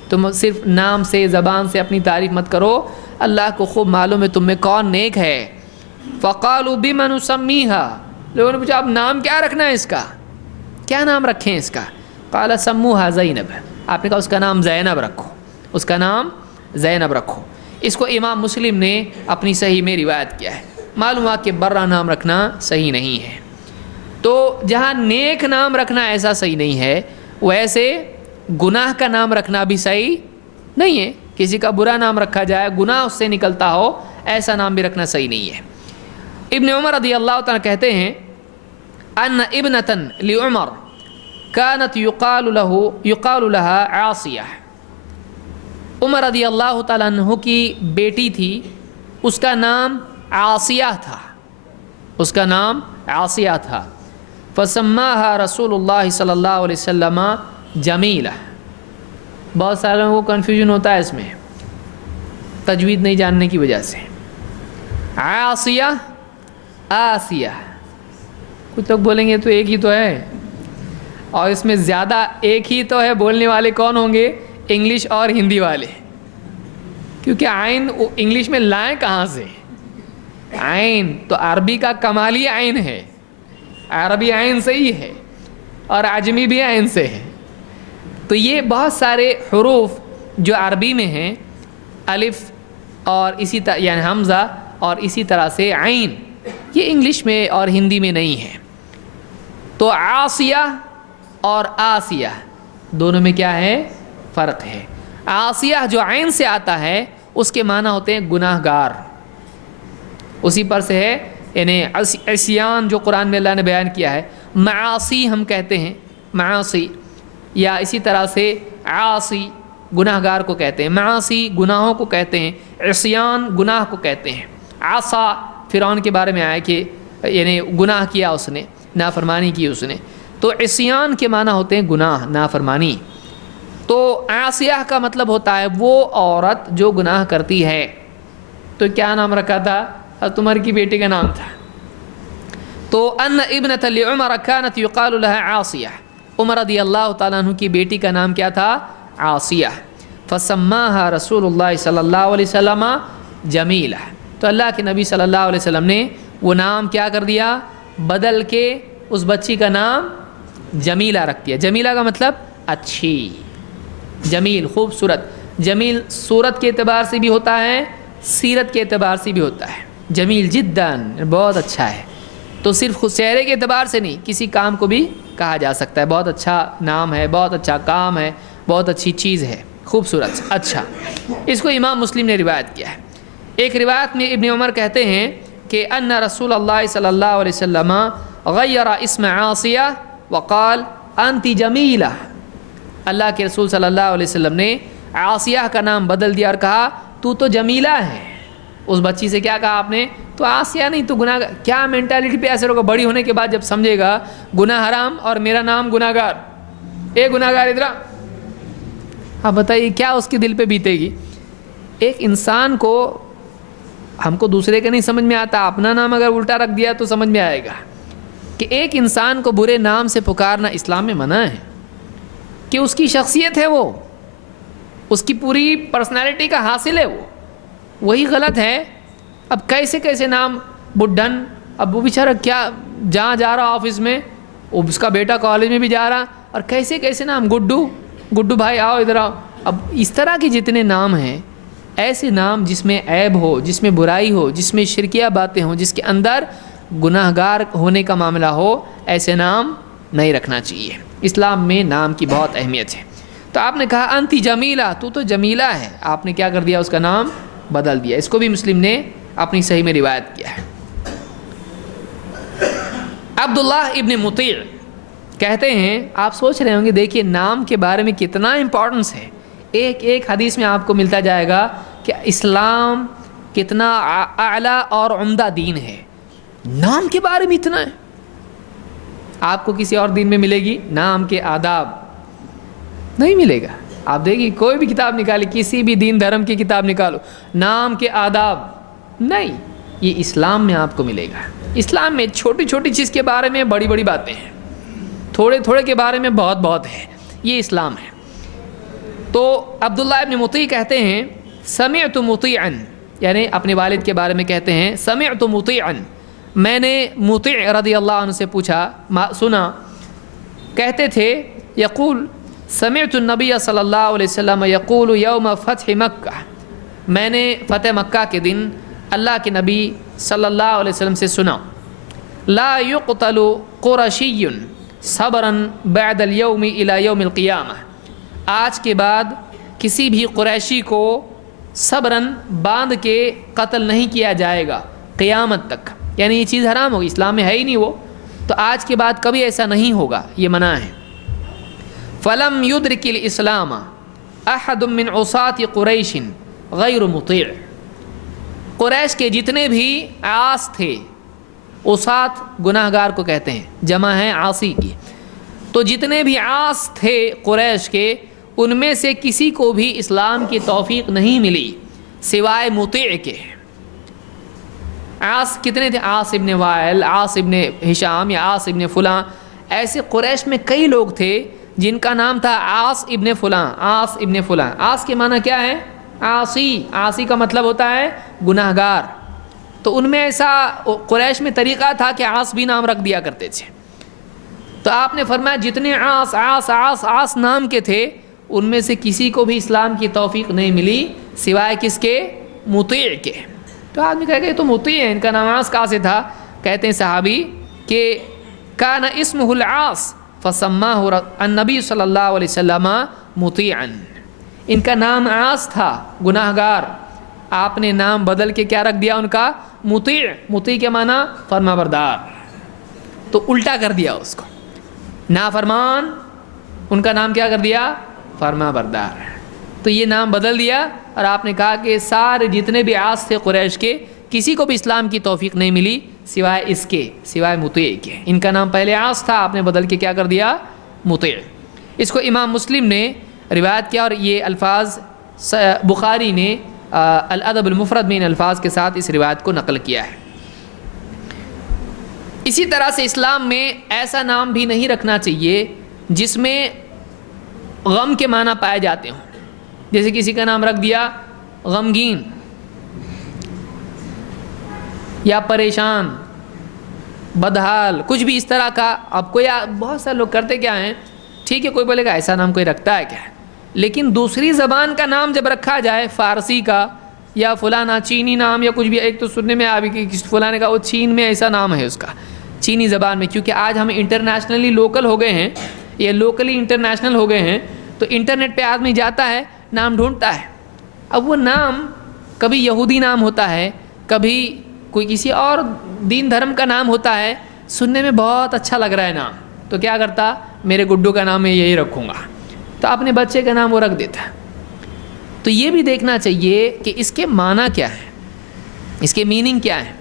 تم صرف نام سے، زبان سے اپنی تعریف مت کرو، اللہ کو خوب معلوم ہے تم میں کون نیک ہے. فقالوا بما نسمیھا، لوگوں نے پوچھا اب نام کیا رکھنا ہے اس کا، کیا نام رکھیں اس کا؟ قال سموها زینب، آپ نے کہا اس کا نام زینب رکھو، اس کا نام زینب رکھو. اس کو امام مسلم نے اپنی صحیح میں روایت کیا ہے. معلوم ہوا کہ برہ نام رکھنا صحیح نہیں ہے. تو جہاں نیک نام رکھنا ایسا صحیح نہیں ہے، ویسے گناہ کا نام رکھنا بھی صحیح نہیں ہے. کسی کا برا نام رکھا جائے، گناہ اس سے نکلتا ہو، ایسا نام بھی رکھنا صحیح نہیں ہے. ابن عمر رضی اللہ تعالیٰ کہتے ہیں ان ابنة لعمر كانت يقال لها عاصیہ، عمر رضی اللہ تعالیٰ عنہ کی بیٹی تھی، اس کا نام عاصیہ تھا، اس کا نام عاصیہ تھا. فسماها رسول اللہ صلی اللہ علیہ وسلم جمیلہ. بہت سارے لوگوں کو کنفیوژن ہوتا ہے اس میں تجوید نہیں جاننے کی وجہ سے. عاصیہ، آسیہ، کچھ لوگ بولیں گے تو ایک ہی تو ہے، اور اس میں زیادہ ایک ہی تو ہے بولنے والے کون ہوں گے؟ انگلش اور ہندی والے، کیونکہ عین انگلش میں لائیں کہاں سے؟ عین تو عربی کا کمالی عین ہے، عربی عین سے ہی ہے، اور عجمی بھی عین سے ہے. تو یہ بہت سارے حروف جو عربی میں ہیں، الف اور اسی طرح یعنی حمزہ اور اسی طرح سے عین، یہ انگلش میں اور ہندی میں نہیں ہے. تو عاصیہ اور آسیہ دونوں میں کیا ہے؟ فرق ہے. عاصیہ جو عین سے آتا ہے اس کے معنی ہوتے ہیں گناہ گار، اسی پر سے ہے، یعنی عصیان جو قرآن میں اللہ نے بیان کیا ہے. معاصی ہم کہتے ہیں، معاصی، یا اسی طرح سے عاصی گناہ گار کو کہتے ہیں، معاصی گناہوں کو کہتے ہیں، عصیان گناہ کو کہتے ہیں. عصا فرعون کے بارے میں آیا کہ یعنی گناہ کیا اس نے، نافرمانی کی اس نے. تو عصیان کے معنی ہوتے ہیں گناہ، نافرمانی. تو عاصیہ کا مطلب ہوتا ہے وہ عورت جو گناہ کرتی ہے. تو کیا نام رکھا تھا؟ حضرت عمر کی بیٹی کا نام تھا. تو ان ابنة لعمر كانت يقال لها عاصیہ، عمر رضی اللہ تعالیٰ عنہ کی بیٹی کا نام کیا تھا؟ عاصیہ. فسماها رسول اللہ صلی اللہ علیہ وسلم جمیلہ، تو اللہ کے نبی صلی اللہ علیہ وسلم نے وہ نام کیا کر دیا؟ بدل کے اس بچی کا نام جمیلہ رکھ دیا. جمیلہ کا مطلب اچھی، جمیل خوبصورت. جمیل صورت کے اعتبار سے بھی ہوتا ہے، سیرت کے اعتبار سے بھی ہوتا ہے. جمیل جداً بہت اچھا ہے. تو صرف خود چہرے کے اعتبار سے نہیں، کسی کام کو بھی کہا جا سکتا ہے بہت اچھا نام ہے، بہت اچھا کام ہے، بہت اچھی چیز ہے، خوبصورت، اچھا. اس کو امام مسلم نے روایت کیا ہے. ایک روایت میں ابن عمر کہتے ہیں کہ ان رسول اللہ صلی اللہ علیہ وسلم غیر اسم عاصیہ وقال انت جمیلہ، اللہ کے رسول صلی اللہ علیہ وسلم نے عاصیہ کا نام بدل دیا اور کہا تو تو جمیلہ ہے. اس بچی سے کیا کہا آپ نے؟ تو آسیہ نہیں تو گناہ گار. کیا مینٹالٹی پہ اثر ہوگا بڑی ہونے کے بعد جب سمجھے گا گناہ حرام اور میرا نام گناہ گار، اے گناہ گار ادھر. آپ بتائیے کیا اس کے دل پہ بیتے گی؟ ایک انسان کو، ہم کو دوسرے کا نہیں سمجھ میں آتا، اپنا نام اگر الٹا رکھ دیا تو سمجھ میں آئے گا کہ ایک انسان کو برے نام سے پکارنا اسلام میں منع ہے، کہ اس کی شخصیت ہے، وہ اس کی پوری پرسنالٹی کا حاصل ہے، وہی غلط ہے. اب کیسے کیسے نام، بڈھن، اب وہ بیچارہ کیا جہاں جا رہا آفس میں، اس کا بیٹا کالج میں بھی جا رہا، اور کیسے کیسے نام، گڈو بھائی آؤ ادھر آؤ. اب اس طرح کے جتنے نام ہیں، ایسے نام جس میں عیب ہو، جس میں برائی ہو، جس میں شرکیہ باتیں ہوں، جس کے اندر گناہ گار ہونے کا معاملہ ہو، ایسے نام نہیں رکھنا چاہیے. اسلام میں نام کی بہت اہمیت ہے. تو آپ نے کہا انتی جمیلہ، تو تو جمیلہ ہے، آپ نے کیا کر دیا؟ اس کا نام بدل دیا. اس کو بھی مسلم نے اپنی صحیح میں روایت کیا ہے. عبداللہ ابن مطیع کہتے ہیں آپ سوچ رہے ہوں گے دیکھیے نام کے بارے میں کتنا امپورٹنس ہے، ایک ایک حدیث میں آپ کو ملتا جائے گا کہ اسلام کتنا اعلیٰ اور عمدہ دین ہے، نام کے بارے میں اتنا ہے۔ آپ کو کسی اور دین میں ملے گی نام کے آداب؟ نہیں ملے گا۔ آپ دیکھیے کوئی بھی کتاب نکالی، کسی بھی دین دھرم کی کتاب نکالو، نام کے آداب نہیں، یہ اسلام میں آپ کو ملے گا۔ اسلام میں چھوٹی چھوٹی چیز کے بارے میں بڑی بڑی باتیں ہیں، تھوڑے تھوڑے کے بارے میں بہت بہت ہے، یہ اسلام ہے۔ تو عبداللہ ابن مطیع کہتے ہیں سمعت مطیعا، یعنی اپنے والد کے بارے میں کہتے ہیں سمعت مطیعا، میں نے مطیع رضی اللہ عنہ سے پوچھا، سنا، کہتے تھے یقول سمعت النبی صلی اللہ علیہ وسلم یقول یوم فتح مکہ، میں نے فتح مکہ کے دن اللہ کے نبی صلی اللہ علیہ وسلم سے سنا، لا يقتل قرشی صبرا بعد اليوم الى یوم القیامہ، آج کے بعد کسی بھی قریشی کو صبراً باندھ کے قتل نہیں کیا جائے گا قیامت تک، یعنی یہ چیز حرام ہوگی، اسلام میں ہے ہی نہیں وہ، تو آج کے بعد کبھی ایسا نہیں ہوگا، یہ منع ہے۔ فلم یدرک الاسلام احد من عصاة قریش غیر مطیع، قریش کے جتنے بھی عاص تھے، عصاة گناہگار کو کہتے ہیں، جمع ہے عاصی کی، تو جتنے بھی عاص تھے قریش کے، ان میں سے کسی کو بھی اسلام کی توفیق نہیں ملی سوائے مطیع کے۔ عاص کتنے تھے؟ عاص ابن وائل، عاص ابن ہشام یا عاص ابن فلاں، ایسے قریش میں کئی لوگ تھے جن کا نام تھا عاص ابن فلاں، عاص ابن فلاں۔ عاص کے معنی کیا ہے؟ عاصی، عاصی کا مطلب ہوتا ہے گناہگار، تو ان میں ایسا قریش میں طریقہ تھا کہ عاص بھی نام رکھ دیا کرتے تھے، تو آپ نے فرمایا جتنے عاص عاص عاص عاص نام کے تھے ان میں سے کسی کو بھی اسلام کی توفیق نہیں ملی سوائے کس کے؟ مطیع کے۔ تو آدمی کہے کہ یہ تو مطیع ہے، ان کا نام عاص کہاں سے تھا؟ کہتے ہیں صحابی کہ کان اسمہ العاص فسماہ النبی صلی اللہ علیہ وسلم مطیعا، ان کا نام عاص تھا گناہگار، آپ نے نام بدل کے کیا رکھ دیا ان کا؟ مطیع۔ مطیع کے معنی فرما بردار، تو الٹا کر دیا اس کو، نافرمان، ان کا نام کیا کر دیا؟ فرما بردار، تو یہ نام بدل دیا، اور آپ نے کہا کہ سارے جتنے بھی عاص تھے قریش کے کسی کو بھی اسلام کی توفیق نہیں ملی سوائے اس کے، سوائے مطیع کے، ان کا نام پہلے عاص تھا، آپ نے بدل کے کیا کر دیا؟ مطیع۔ اس کو امام مسلم نے روایت کیا، اور یہ الفاظ بخاری نے الادب المفرد میں ان الفاظ کے ساتھ اس روایت کو نقل کیا ہے۔ اسی طرح سے اسلام میں ایسا نام بھی نہیں رکھنا چاہیے جس میں غم کے معنی پائے جاتے ہوں، جیسے کسی کا نام رکھ دیا غمگین یا پریشان، بدحال، کچھ بھی اس طرح کا۔ اب کوئی بہت سارے لوگ کرتے کیا ہیں، ٹھیک ہے کوئی بولے گا ایسا نام کوئی رکھتا ہے کیا، لیکن دوسری زبان کا نام جب رکھا جائے، فارسی کا یا فلانا چینی نام یا کچھ بھی، ایک تو سننے میں آبی کہ فلانے کا وہ چین میں ایسا نام ہے اس کا، چینی زبان میں، کیونکہ آج ہم انٹرنیشنلی لوکل ہو گئے ہیں، یہ لوکلی انٹرنیشنل ہو گئے ہیں، تو انٹرنیٹ پہ آدمی جاتا ہے نام ڈھونڈتا ہے، اب وہ نام کبھی یہودی نام ہوتا ہے، کبھی کوئی کسی اور دین دھرم کا نام ہوتا ہے، سننے میں بہت اچھا لگ رہا ہے نام، تو کیا کرتا؟ میرے گڈو کا نام میں یہی رکھوں گا، تو اپنے بچے کا نام وہ رکھ دیتا ہے۔ تو یہ بھی دیکھنا چاہیے کہ اس کے معنی کیا ہے، اس کے میننگ کیا ہے۔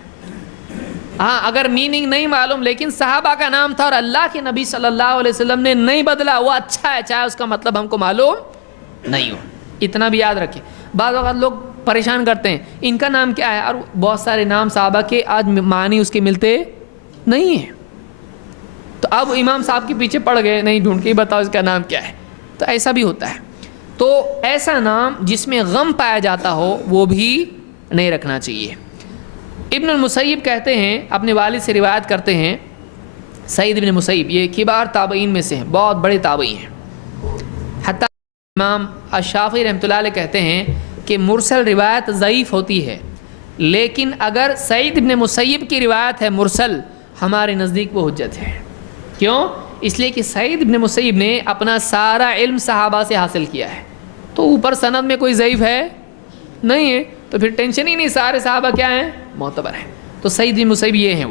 ہاں اگر میننگ نہیں معلوم لیکن صحابہ کا نام تھا اور اللہ کے نبی صلی اللہ علیہ وسلم نے نہیں بدلا، وہ اچھا ہے، چاہے اس کا مطلب ہم کو معلوم نہیں ہو، اتنا بھی یاد رکھیں۔ بعض اوقات لوگ پریشان کرتے ہیں ان کا نام کیا ہے، اور بہت سارے نام صحابہ کے آج معنی اس کے ملتے نہیں ہیں، تو اب امام صاحب کے پیچھے پڑ گئے، نہیں ڈھونڈ کے بتاؤ اس کا نام کیا ہے، تو ایسا بھی ہوتا ہے۔ تو ایسا نام جس میں غم پایا جاتا ہو وہ بھی نہیں رکھنا چاہیے۔ ابن المسیب کہتے ہیں، اپنے والد سے روایت کرتے ہیں، سعید ابن مسیب یہ کبار تابعین میں سے ہیں، بہت بڑے تابعی ہیں، حتیٰ امام الشافعی رحمۃ اللہ علیہ کہتے ہیں کہ مرسل روایت ضعیف ہوتی ہے، لیکن اگر سعید ابن مسیب کی روایت ہے مرسل، ہمارے نزدیک وہ حجت ہے۔ کیوں؟ اس لیے کہ سعید ابن مسیب نے اپنا سارا علم صحابہ سے حاصل کیا ہے، تو اوپر سند میں کوئی ضعیف ہے نہیں ہے، تو پھر ٹینشن ہی نہیں، سارے صحابہ کیا ہیں؟ معتبر ہیں۔ تو سعید ابن مسیب یہ ہیں،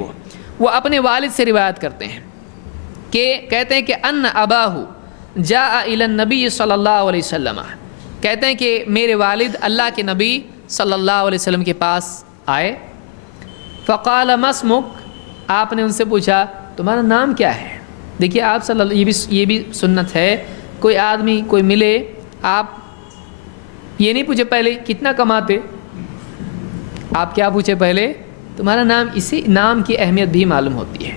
وہ اپنے والد سے روایت کرتے ہیں کہ کہتے ہیں کہ ان اباہ جاء الی النبی صلی اللہ علیہ وسلم، کہتے ہیں کہ میرے والد اللہ کے نبی صلی اللہ علیہ وسلم کے پاس آئے، فقال ما اسمک، آپ نے ان سے پوچھا تمہارا نام کیا ہے؟ دیکھیے آپ صلی اللہ، یہ بھی سنت ہے، کوئی آدمی کوئی ملے، آپ یہ نہیں پوچھے پہلے کتنا کماتے، آپ کیا پوچھے پہلے تمہارا نام، اسی نام کی اہمیت بھی معلوم ہوتی ہے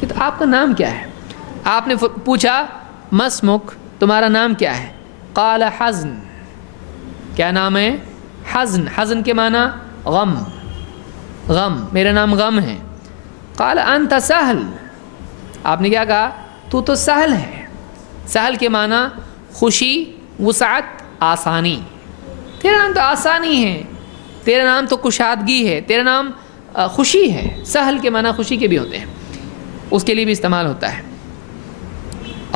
کہ تو آپ کا نام کیا ہے۔ آپ نے پوچھا ما اسمک، تمہارا نام کیا ہے؟ قال حزن، کیا نام ہے؟ حزن، حزن کے معنی غم، غم، میرا نام غم ہے۔ قال انت سہل، آپ نے کیا کہا؟ تو سہل ہے۔ سہل کے معنی خوشی، وسعت، آسانی، تیرا نام تو آسانی ہے، تیرا نام تو کشادگی ہے، تیرا نام خوشی ہے۔ سہل کے معنی خوشی کے بھی ہوتے ہیں، اس کے لیے بھی استعمال ہوتا ہے،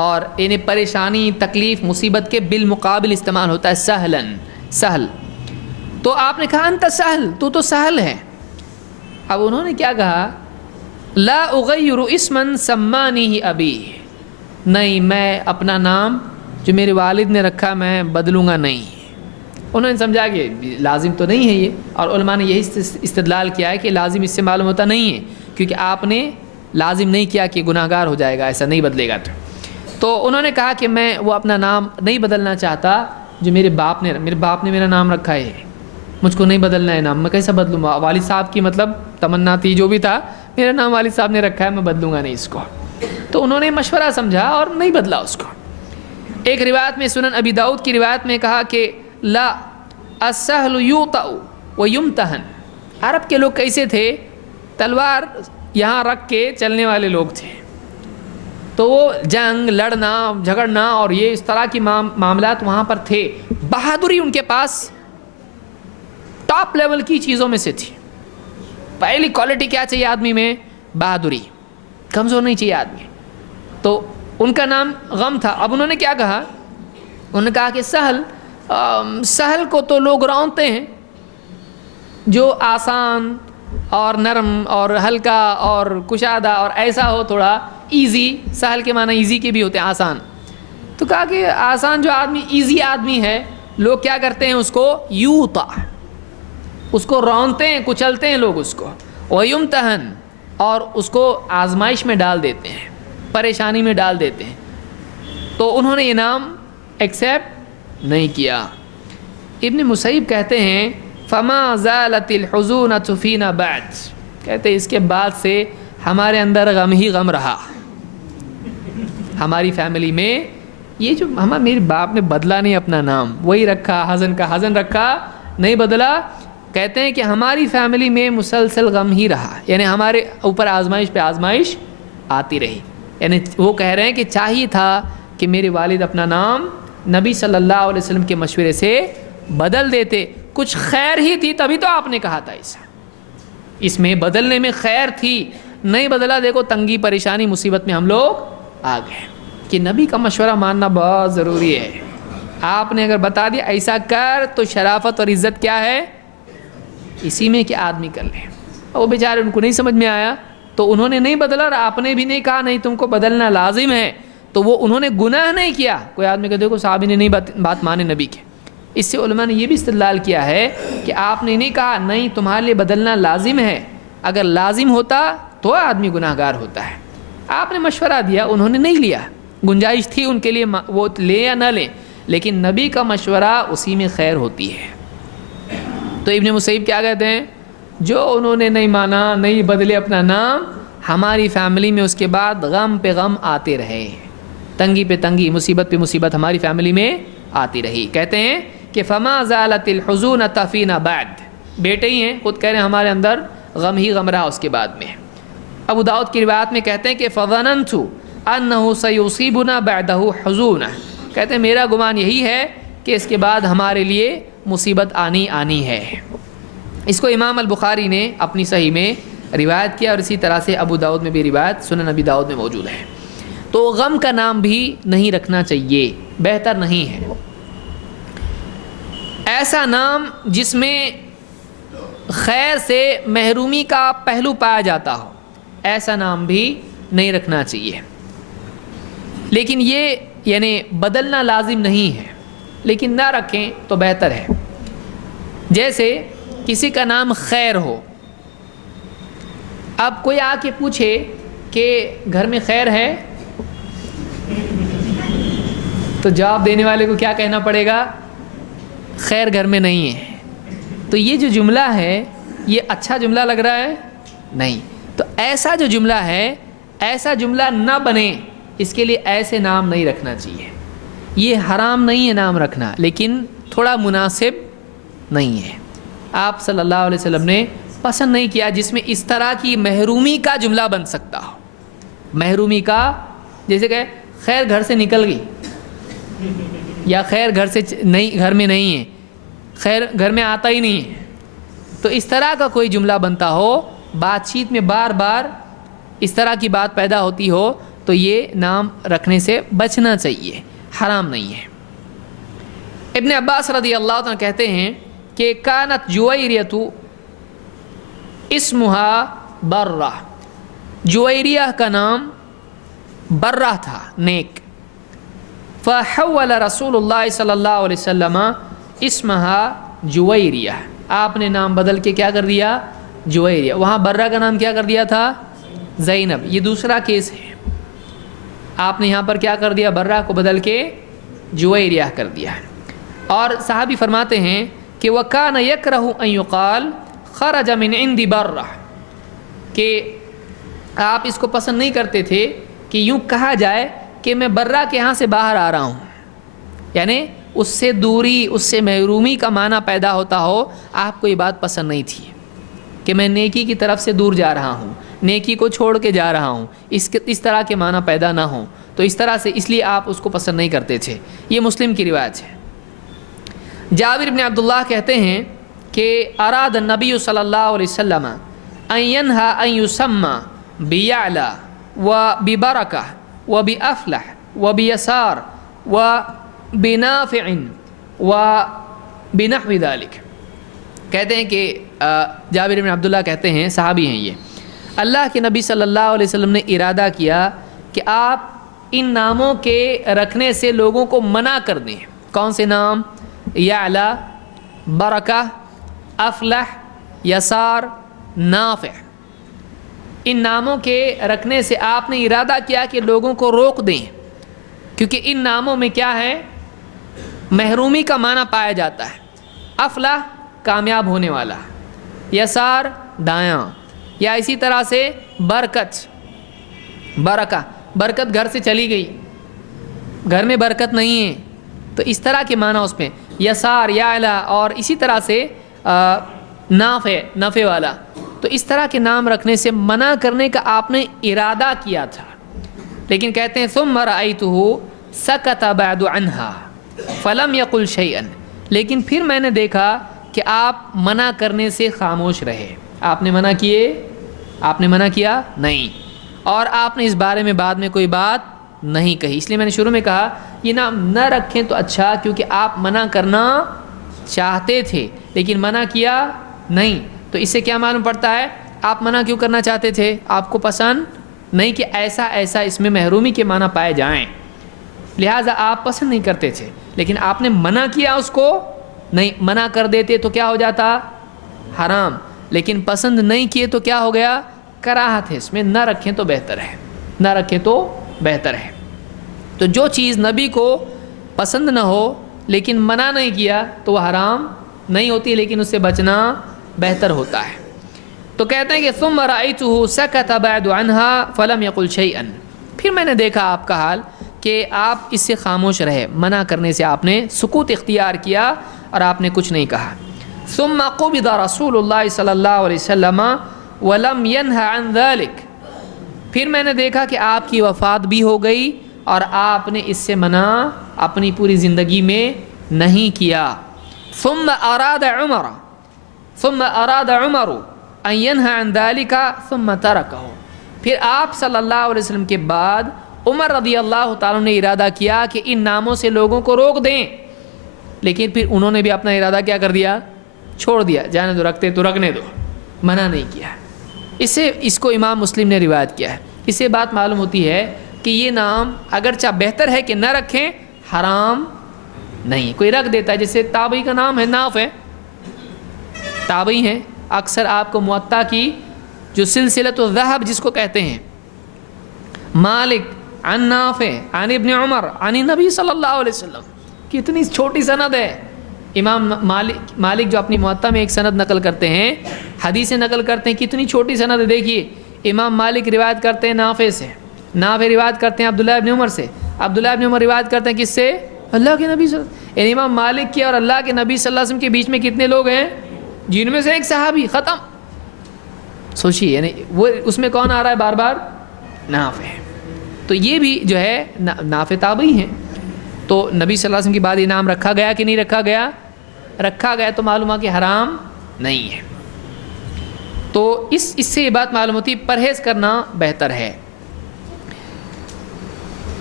اور انہیں پریشانی، تکلیف، مصیبت کے بالمقابل استعمال ہوتا ہے سہلن، سہل۔ تو آپ نے کہا انت سہل، تو سہل ہے۔ اب انہوں نے کیا کہا؟ لا اغیر اسما سمانی ابی، نہیں میں اپنا نام جو میرے والد نے رکھا میں بدلوں گا نہیں۔ انہوں نے سمجھا کہ لازم تو نہیں ہے یہ، اور علماء نے یہی استدلال کیا ہے کہ لازم اس سے معلوم ہوتا نہیں ہے، کیونکہ آپ نے لازم نہیں کیا کہ گناہ گار ہو جائے گا، ایسا نہیں بدلے گا۔ تو انہوں نے کہا کہ میں وہ اپنا نام نہیں بدلنا چاہتا جو میرے باپ نے میرا نام رکھا ہے، مجھ کو نہیں بدلنا ہے نام، میں کیسا بدلوں گا؟ والد صاحب کی مطلب تمنا تھی، جو بھی تھا، میرا نام والد صاحب نے رکھا ہے، میں بدلوں گا نہیں اس کو۔ تو انہوں نے مشورہ سمجھا اور نہیں بدلا اس کو۔ ایک روایت میں، سنن ابی داؤد کی روایت میں کہا کہ لا السہل یوطأ ویمتحن، عرب کے لوگ کیسے تھے؟ تلوار یہاں رکھ کے چلنے والے لوگ تھے، تو وہ جنگ لڑنا جھگڑنا اور یہ اس طرح کی معاملات وہاں پر تھے۔ بہادری ان کے پاس ٹاپ لیول کی چیزوں میں سے تھی۔ پہلی کوالٹی کیا چاہیے آدمی میں؟ بہادری، کمزور نہیں چاہیے آدمی۔ تو ان کا نام غم تھا۔ اب انہوں نے کیا کہا؟ انہوں نے کہا کہ سہل، سہل کو تو لوگ رونتے ہیں، جو آسان اور نرم اور ہلکا اور کشادہ اور ایسا ہو، تھوڑا ایزی، سہل کے معنی ایزی کے بھی ہوتے ہیں، آسان۔ تو کہا کہ آسان جو آدمی، ایزی آدمی ہے، لوگ کیا کرتے ہیں؟ اس کو یوطا، اس کو رونتے ہیں، کچلتے ہیں لوگ اس کو، ویمتحن، اور اس کو آزمائش میں ڈال دیتے ہیں، پریشانی میں ڈال دیتے ہیں۔ تو انہوں نے یہ نام ایکسیپٹ نہیں کیا۔ ابن مسیب کہتے ہیں فما زالت الحزونۃ فینا بعد، کہتے ہیں اس کے بعد سے ہمارے اندر غم ہی غم رہا، ہماری فیملی میں یہ جو میرے باپ نے بدلا نہیں اپنا نام، وہی رکھا، حزن کا حزن رکھا، نہیں بدلا۔ کہتے ہیں کہ ہماری فیملی میں مسلسل غم ہی رہا، یعنی ہمارے اوپر آزمائش پہ آزمائش آتی رہی۔ یعنی وہ کہہ رہے ہیں کہ چاہیے تھا کہ میرے والد اپنا نام نبی صلی اللہ علیہ وسلم کے مشورے سے بدل دیتے، کچھ خیر ہی تھی تبھی تو آپ نے کہا تھا ایسا، اس میں بدلنے میں خیر تھی، نہیں بدلا، دیکھو تنگی، پریشانی، مصیبت میں ہم لوگ آ گئے۔ کہ نبی کا مشورہ ماننا بہت ضروری ہے۔ آپ نے اگر بتا دیا ایسا کر، تو شرافت اور عزت کیا ہے اسی میں کہ آدمی کر لے۔ وہ بیچارے ان کو نہیں سمجھ میں آیا، تو انہوں نے نہیں بدلا، اور آپ نے بھی نہیں کہا نہیں تم کو بدلنا لازم ہے، تو وہ انہوں نے گناہ نہیں کیا۔ کوئی آدمی کہ دیکھو صحابی نے نہیں بات مانے نبی کے، اس سے علماء نے یہ بھی استدلال کیا ہے کہ آپ نے نہیں کہا نہیں تمہارے لیے بدلنا لازم ہے، اگر لازم ہوتا تو آدمی گناہ گار ہوتا ہے۔ آپ نے مشورہ دیا، انہوں نے نہیں لیا، گنجائش تھی ان کے لیے وہ لیں یا نہ لیں، لیکن نبی کا مشورہ اسی میں خیر ہوتی ہے۔ تو ابن مسیب کیا کہتے ہیں؟ جو انہوں نے نہیں مانا، نہیں بدلے اپنا نام، ہماری فیملی میں اس کے بعد غم پہ غم آتے رہے، تنگی پہ تنگی، مصیبت پہ مصیبت ہماری فیملی میں آتی رہی۔ کہتے ہیں کہ فما زالت الحزونۃ فینا بعد، بیٹے ہی ہیں، خود کہہ رہے ہیں ہمارے اندر غم ہی غم رہا اس کے بعد میں۔ ابو داؤد کی روایت میں کہتے ہیں کہ فظننت انہ سیصیبنا بعدہ حزونہ، کہتے ہیں میرا گمان یہی ہے کہ اس کے بعد ہمارے لیے مصیبت آنی ہے۔ اس کو امام البخاری نے اپنی صحیح میں روایت کیا، اور اسی طرح سے ابو داؤد میں بھی روایت سنن ابی داؤد میں موجود ہے۔ تو غم کا نام بھی نہیں رکھنا چاہیے، بہتر نہیں ہے۔ ایسا نام جس میں خیر سے محرومی کا پہلو پایا جاتا ہو، ایسا نام بھی نہیں رکھنا چاہیے۔ لیکن یہ یعنی بدلنا لازم نہیں ہے، لیکن نہ رکھیں تو بہتر ہے۔ جیسے کسی کا نام خیر ہو، اب کوئی آ کے پوچھے کہ گھر میں خیر ہے، تو جواب دینے والے کو کیا کہنا پڑے گا؟ خیر گھر میں نہیں ہے۔ تو یہ جو جملہ ہے یہ اچھا جملہ لگ رہا ہے؟ نہیں۔ تو ایسا جو جملہ ہے، ایسا جملہ نہ بنے، اس کے لیے ایسے نام نہیں رکھنا چاہیے۔ یہ حرام نہیں ہے نام رکھنا، لیکن تھوڑا مناسب نہیں ہے۔ آپ صلی اللہ علیہ وسلم نے پسند نہیں کیا جس میں اس طرح کی محرومی کا جملہ بن سکتا ہو۔ محرومی کا، جیسے کہ خیر گھر سے نکل گئی، یا خیر گھر سے نہیں، گھر میں نہیں ہے، خیر گھر میں آتا ہی نہیں ہے۔ تو اس طرح کا کوئی جملہ بنتا ہو، بات چیت میں بار بار اس طرح کی بات پیدا ہوتی ہو، تو یہ نام رکھنے سے بچنا چاہیے، حرام نہیں ہے۔ ابن عباس رضی اللہ عنہ کہتے ہیں کہ کانت جویریۃ اسمہا برہ، جویریہ کا نام برہ تھا، نیک۔ فحول رسول اللہ صلی اللہ علیہ وسلم اسمہا جویریہ، آپ نے نام بدل کے کیا کر دیا؟ جویریہ۔ وہاں برہ کا نام کیا کر دیا تھا؟ زینب۔ یہ دوسرا کیس ہے، آپ نے یہاں پر کیا کر دیا؟ برہ کو بدل کے جویریہ کر دیا۔ اور صحابی فرماتے ہیں کہ وَكَانَ يَكْرَهُ أَن يُقَالَ خَرَجَ مِنْ عِنْدِ بَرَّةٍ، کہ آپ اس کو پسند نہیں کرتے تھے کہ یوں کہا جائے کہ میں برہ کے ہاں سے باہر آ رہا ہوں، یعنی اس سے دوری، اس سے محرومی کا معنی پیدا ہوتا ہو۔ آپ کو یہ بات پسند نہیں تھی کہ میں نیکی کی طرف سے دور جا رہا ہوں، نیکی کو چھوڑ کے جا رہا ہوں، اس طرح کے معنی پیدا نہ ہوں، تو اس طرح سے اس لیے آپ اس کو پسند نہیں کرتے تھے۔ یہ مسلم کی روایت ہے۔ جابر بن عبداللہ کہتے ہیں کہ اراد النبی صلی اللہ علیہ وسلم ان ینہا ان یسمى بیعلا وببرکہ وبافلح وبیسار وبنافع وبنحو ذلک۔ کہتے ہیں کہ جابر بن عبداللہ کہتے ہیں، صحابی ہیں یہ، اللہ کے نبی صلی اللہ علیہ وسلم نے ارادہ کیا کہ آپ ان ناموں کے رکھنے سے لوگوں کو منع کر دیں۔ کون سے نام؟ یعلا، برکہ، افلح، یسار، نافع۔ ان ناموں کے رکھنے سے آپ نے ارادہ کیا کہ لوگوں کو روک دیں، کیونکہ ان ناموں میں کیا ہے؟ محرومی کا معنی پایا جاتا ہے۔ افلح کامیاب ہونے والا، یسار دایاں، یا اسی طرح سے برکت، برکہ، برکت گھر سے چلی گئی، گھر میں برکت نہیں ہے، تو اس طرح کے معنی اس میں یسار، یعلا، اور اسی طرح سے نافع، نفع والا۔ تو اس طرح کے نام رکھنے سے منع کرنے کا آپ نے ارادہ کیا تھا، لیکن کہتے ہیں ثم رأیتہ سکت بعد عنہا فلم یقل شیئا، لیکن پھر میں نے دیکھا کہ آپ منع کرنے سے خاموش رہے۔ آپ نے منع کیے؟ آپ نے منع کیا؟ نہیں، اور آپ نے اس بارے میں بعد میں کوئی بات نہیں کہی۔ اس لیے میں نے شروع میں کہا یہ نام نہ رکھیں تو اچھا، کیونکہ آپ منع کرنا چاہتے تھے لیکن منع کیا نہیں۔ تو اس سے کیا معلوم پڑتا ہے؟ آپ منع کیوں کرنا چاہتے تھے؟ آپ کو پسند نہیں کہ ایسا ایسا اس میں محرومی کے معنی پائے جائیں، لہٰذا آپ پسند نہیں کرتے تھے، لیکن آپ نے منع کیا اس کو نہیں۔ منع کر دیتے تو کیا ہو جاتا؟ حرام۔ لیکن پسند نہیں کیے تو کیا ہو گیا؟ کراہت ہے، اس میں نہ رکھیں تو بہتر ہے، نہ رکھیں تو بہتر ہے۔ تو جو چیز نبی کو پسند نہ ہو لیکن منع نہیں کیا تو وہ حرام نہیں ہوتی، لیکن اس سے بچنا بہتر ہوتا ہے۔ تو کہتے ہیں کہ ثم رأیتہ سکت بعد عنہا فلم یقل شیئا، پھر میں نے دیکھا آپ کا حال کہ آپ اس سے خاموش رہے، منع کرنے سے آپ نے سکوت اختیار کیا اور آپ نے کچھ نہیں کہا۔ ثم قبض رسول اللہ صلی اللہ علیہ وسلم ولم ینہ عن ذلک، پھر میں نے دیکھا کہ آپ کی وفات بھی ہو گئی اور آپ نے اس سے منع اپنی پوری زندگی میں نہیں کیا۔ ثم اراد عمر ان ینہ عن ذلک ثم ترکہ، پھر آپ صلی اللہ علیہ وسلم کے بعد عمر رضی اللہ تعالیٰ نے ارادہ کیا کہ ان ناموں سے لوگوں کو روک دیں، لیکن پھر انہوں نے بھی اپنا ارادہ کیا کر دیا؟ چھوڑ دیا، جانے دو، رکھتے تو رکھنے دو، منع نہیں کیا۔ اس کو امام مسلم نے روایت کیا ہے۔ اس سے بات معلوم ہوتی ہے کہ یہ نام اگرچہ بہتر ہے کہ نہ رکھیں، حرام نہیں. کوئی رکھ دیتا ہے، جیسے تابعی کا نام ہے نافع، تابعی ہیں. اکثر آپ کو موطا کی جو سلسلۃ الذہب جس کو کہتے ہیں، مالک عن نافع عن ابن عمر عن نبی صلی اللہ علیہ وسلم، کتنی چھوٹی سند ہے. امام مالک جو اپنی موطا میں ایک سند نقل کرتے ہیں، حدیثیں نقل کرتے ہیں، کتنی چھوٹی سند ہے. دیکھیے امام مالک روایت کرتے ہیں نافع سے، نافع روایت کرتے ہیں عبداللہ ابن عمر سے، عبداللہ ابن عمر روایت کرتے ہیں کس سے؟ اللہ کے نبی صلی اللہ علیہ وسلم. یعنی امام مالک کے اور اللہ کے نبی صلی اللہ علیہ وسلم کے بیچ میں کتنے لوگ ہیں؟ جن میں سے ایک صحابی. ختم. سوچیے یعنی وہ اس میں کون آ رہا ہے بار بار؟ نافع. تو یہ بھی جو ہے نافع تابعی ہیں. تو نبی صلی اللہ علیہ وسلم کے بعد یہ نام رکھا گیا کہ نہیں رکھا گیا؟ رکھا گیا. تو معلوم ہے کہ حرام نہیں ہے. تو اس سے یہ بات معلوم ہوتی ہے پرہیز کرنا بہتر ہے.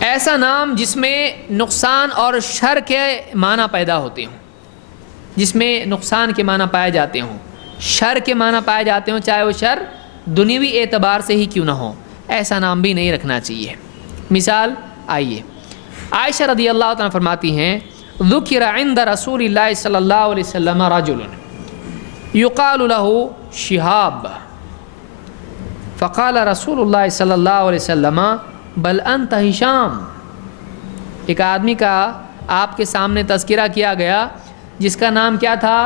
ایسا نام جس میں نقصان اور شر کے معنی پیدا ہوتے ہوں، جس میں نقصان کے معنی پائے جاتے ہوں، شر کے معنی پائے جاتے ہوں، چاہے وہ شر دنیوی اعتبار سے ہی کیوں نہ ہو، ایسا نام بھی نہیں رکھنا چاہیے. مثال آئیے، عائشہ رضی اللہ عنہا فرماتی ہیں ذکر عند رسول اللہ صلی اللہ علیہ وسلم رجل یقال له شہاب فقال رسول اللہ صلی اللہ علیہ وسلم بل انت ہشام. ایک آدمی کا آپ کے سامنے تذکرہ کیا گیا جس کا نام کیا تھا؟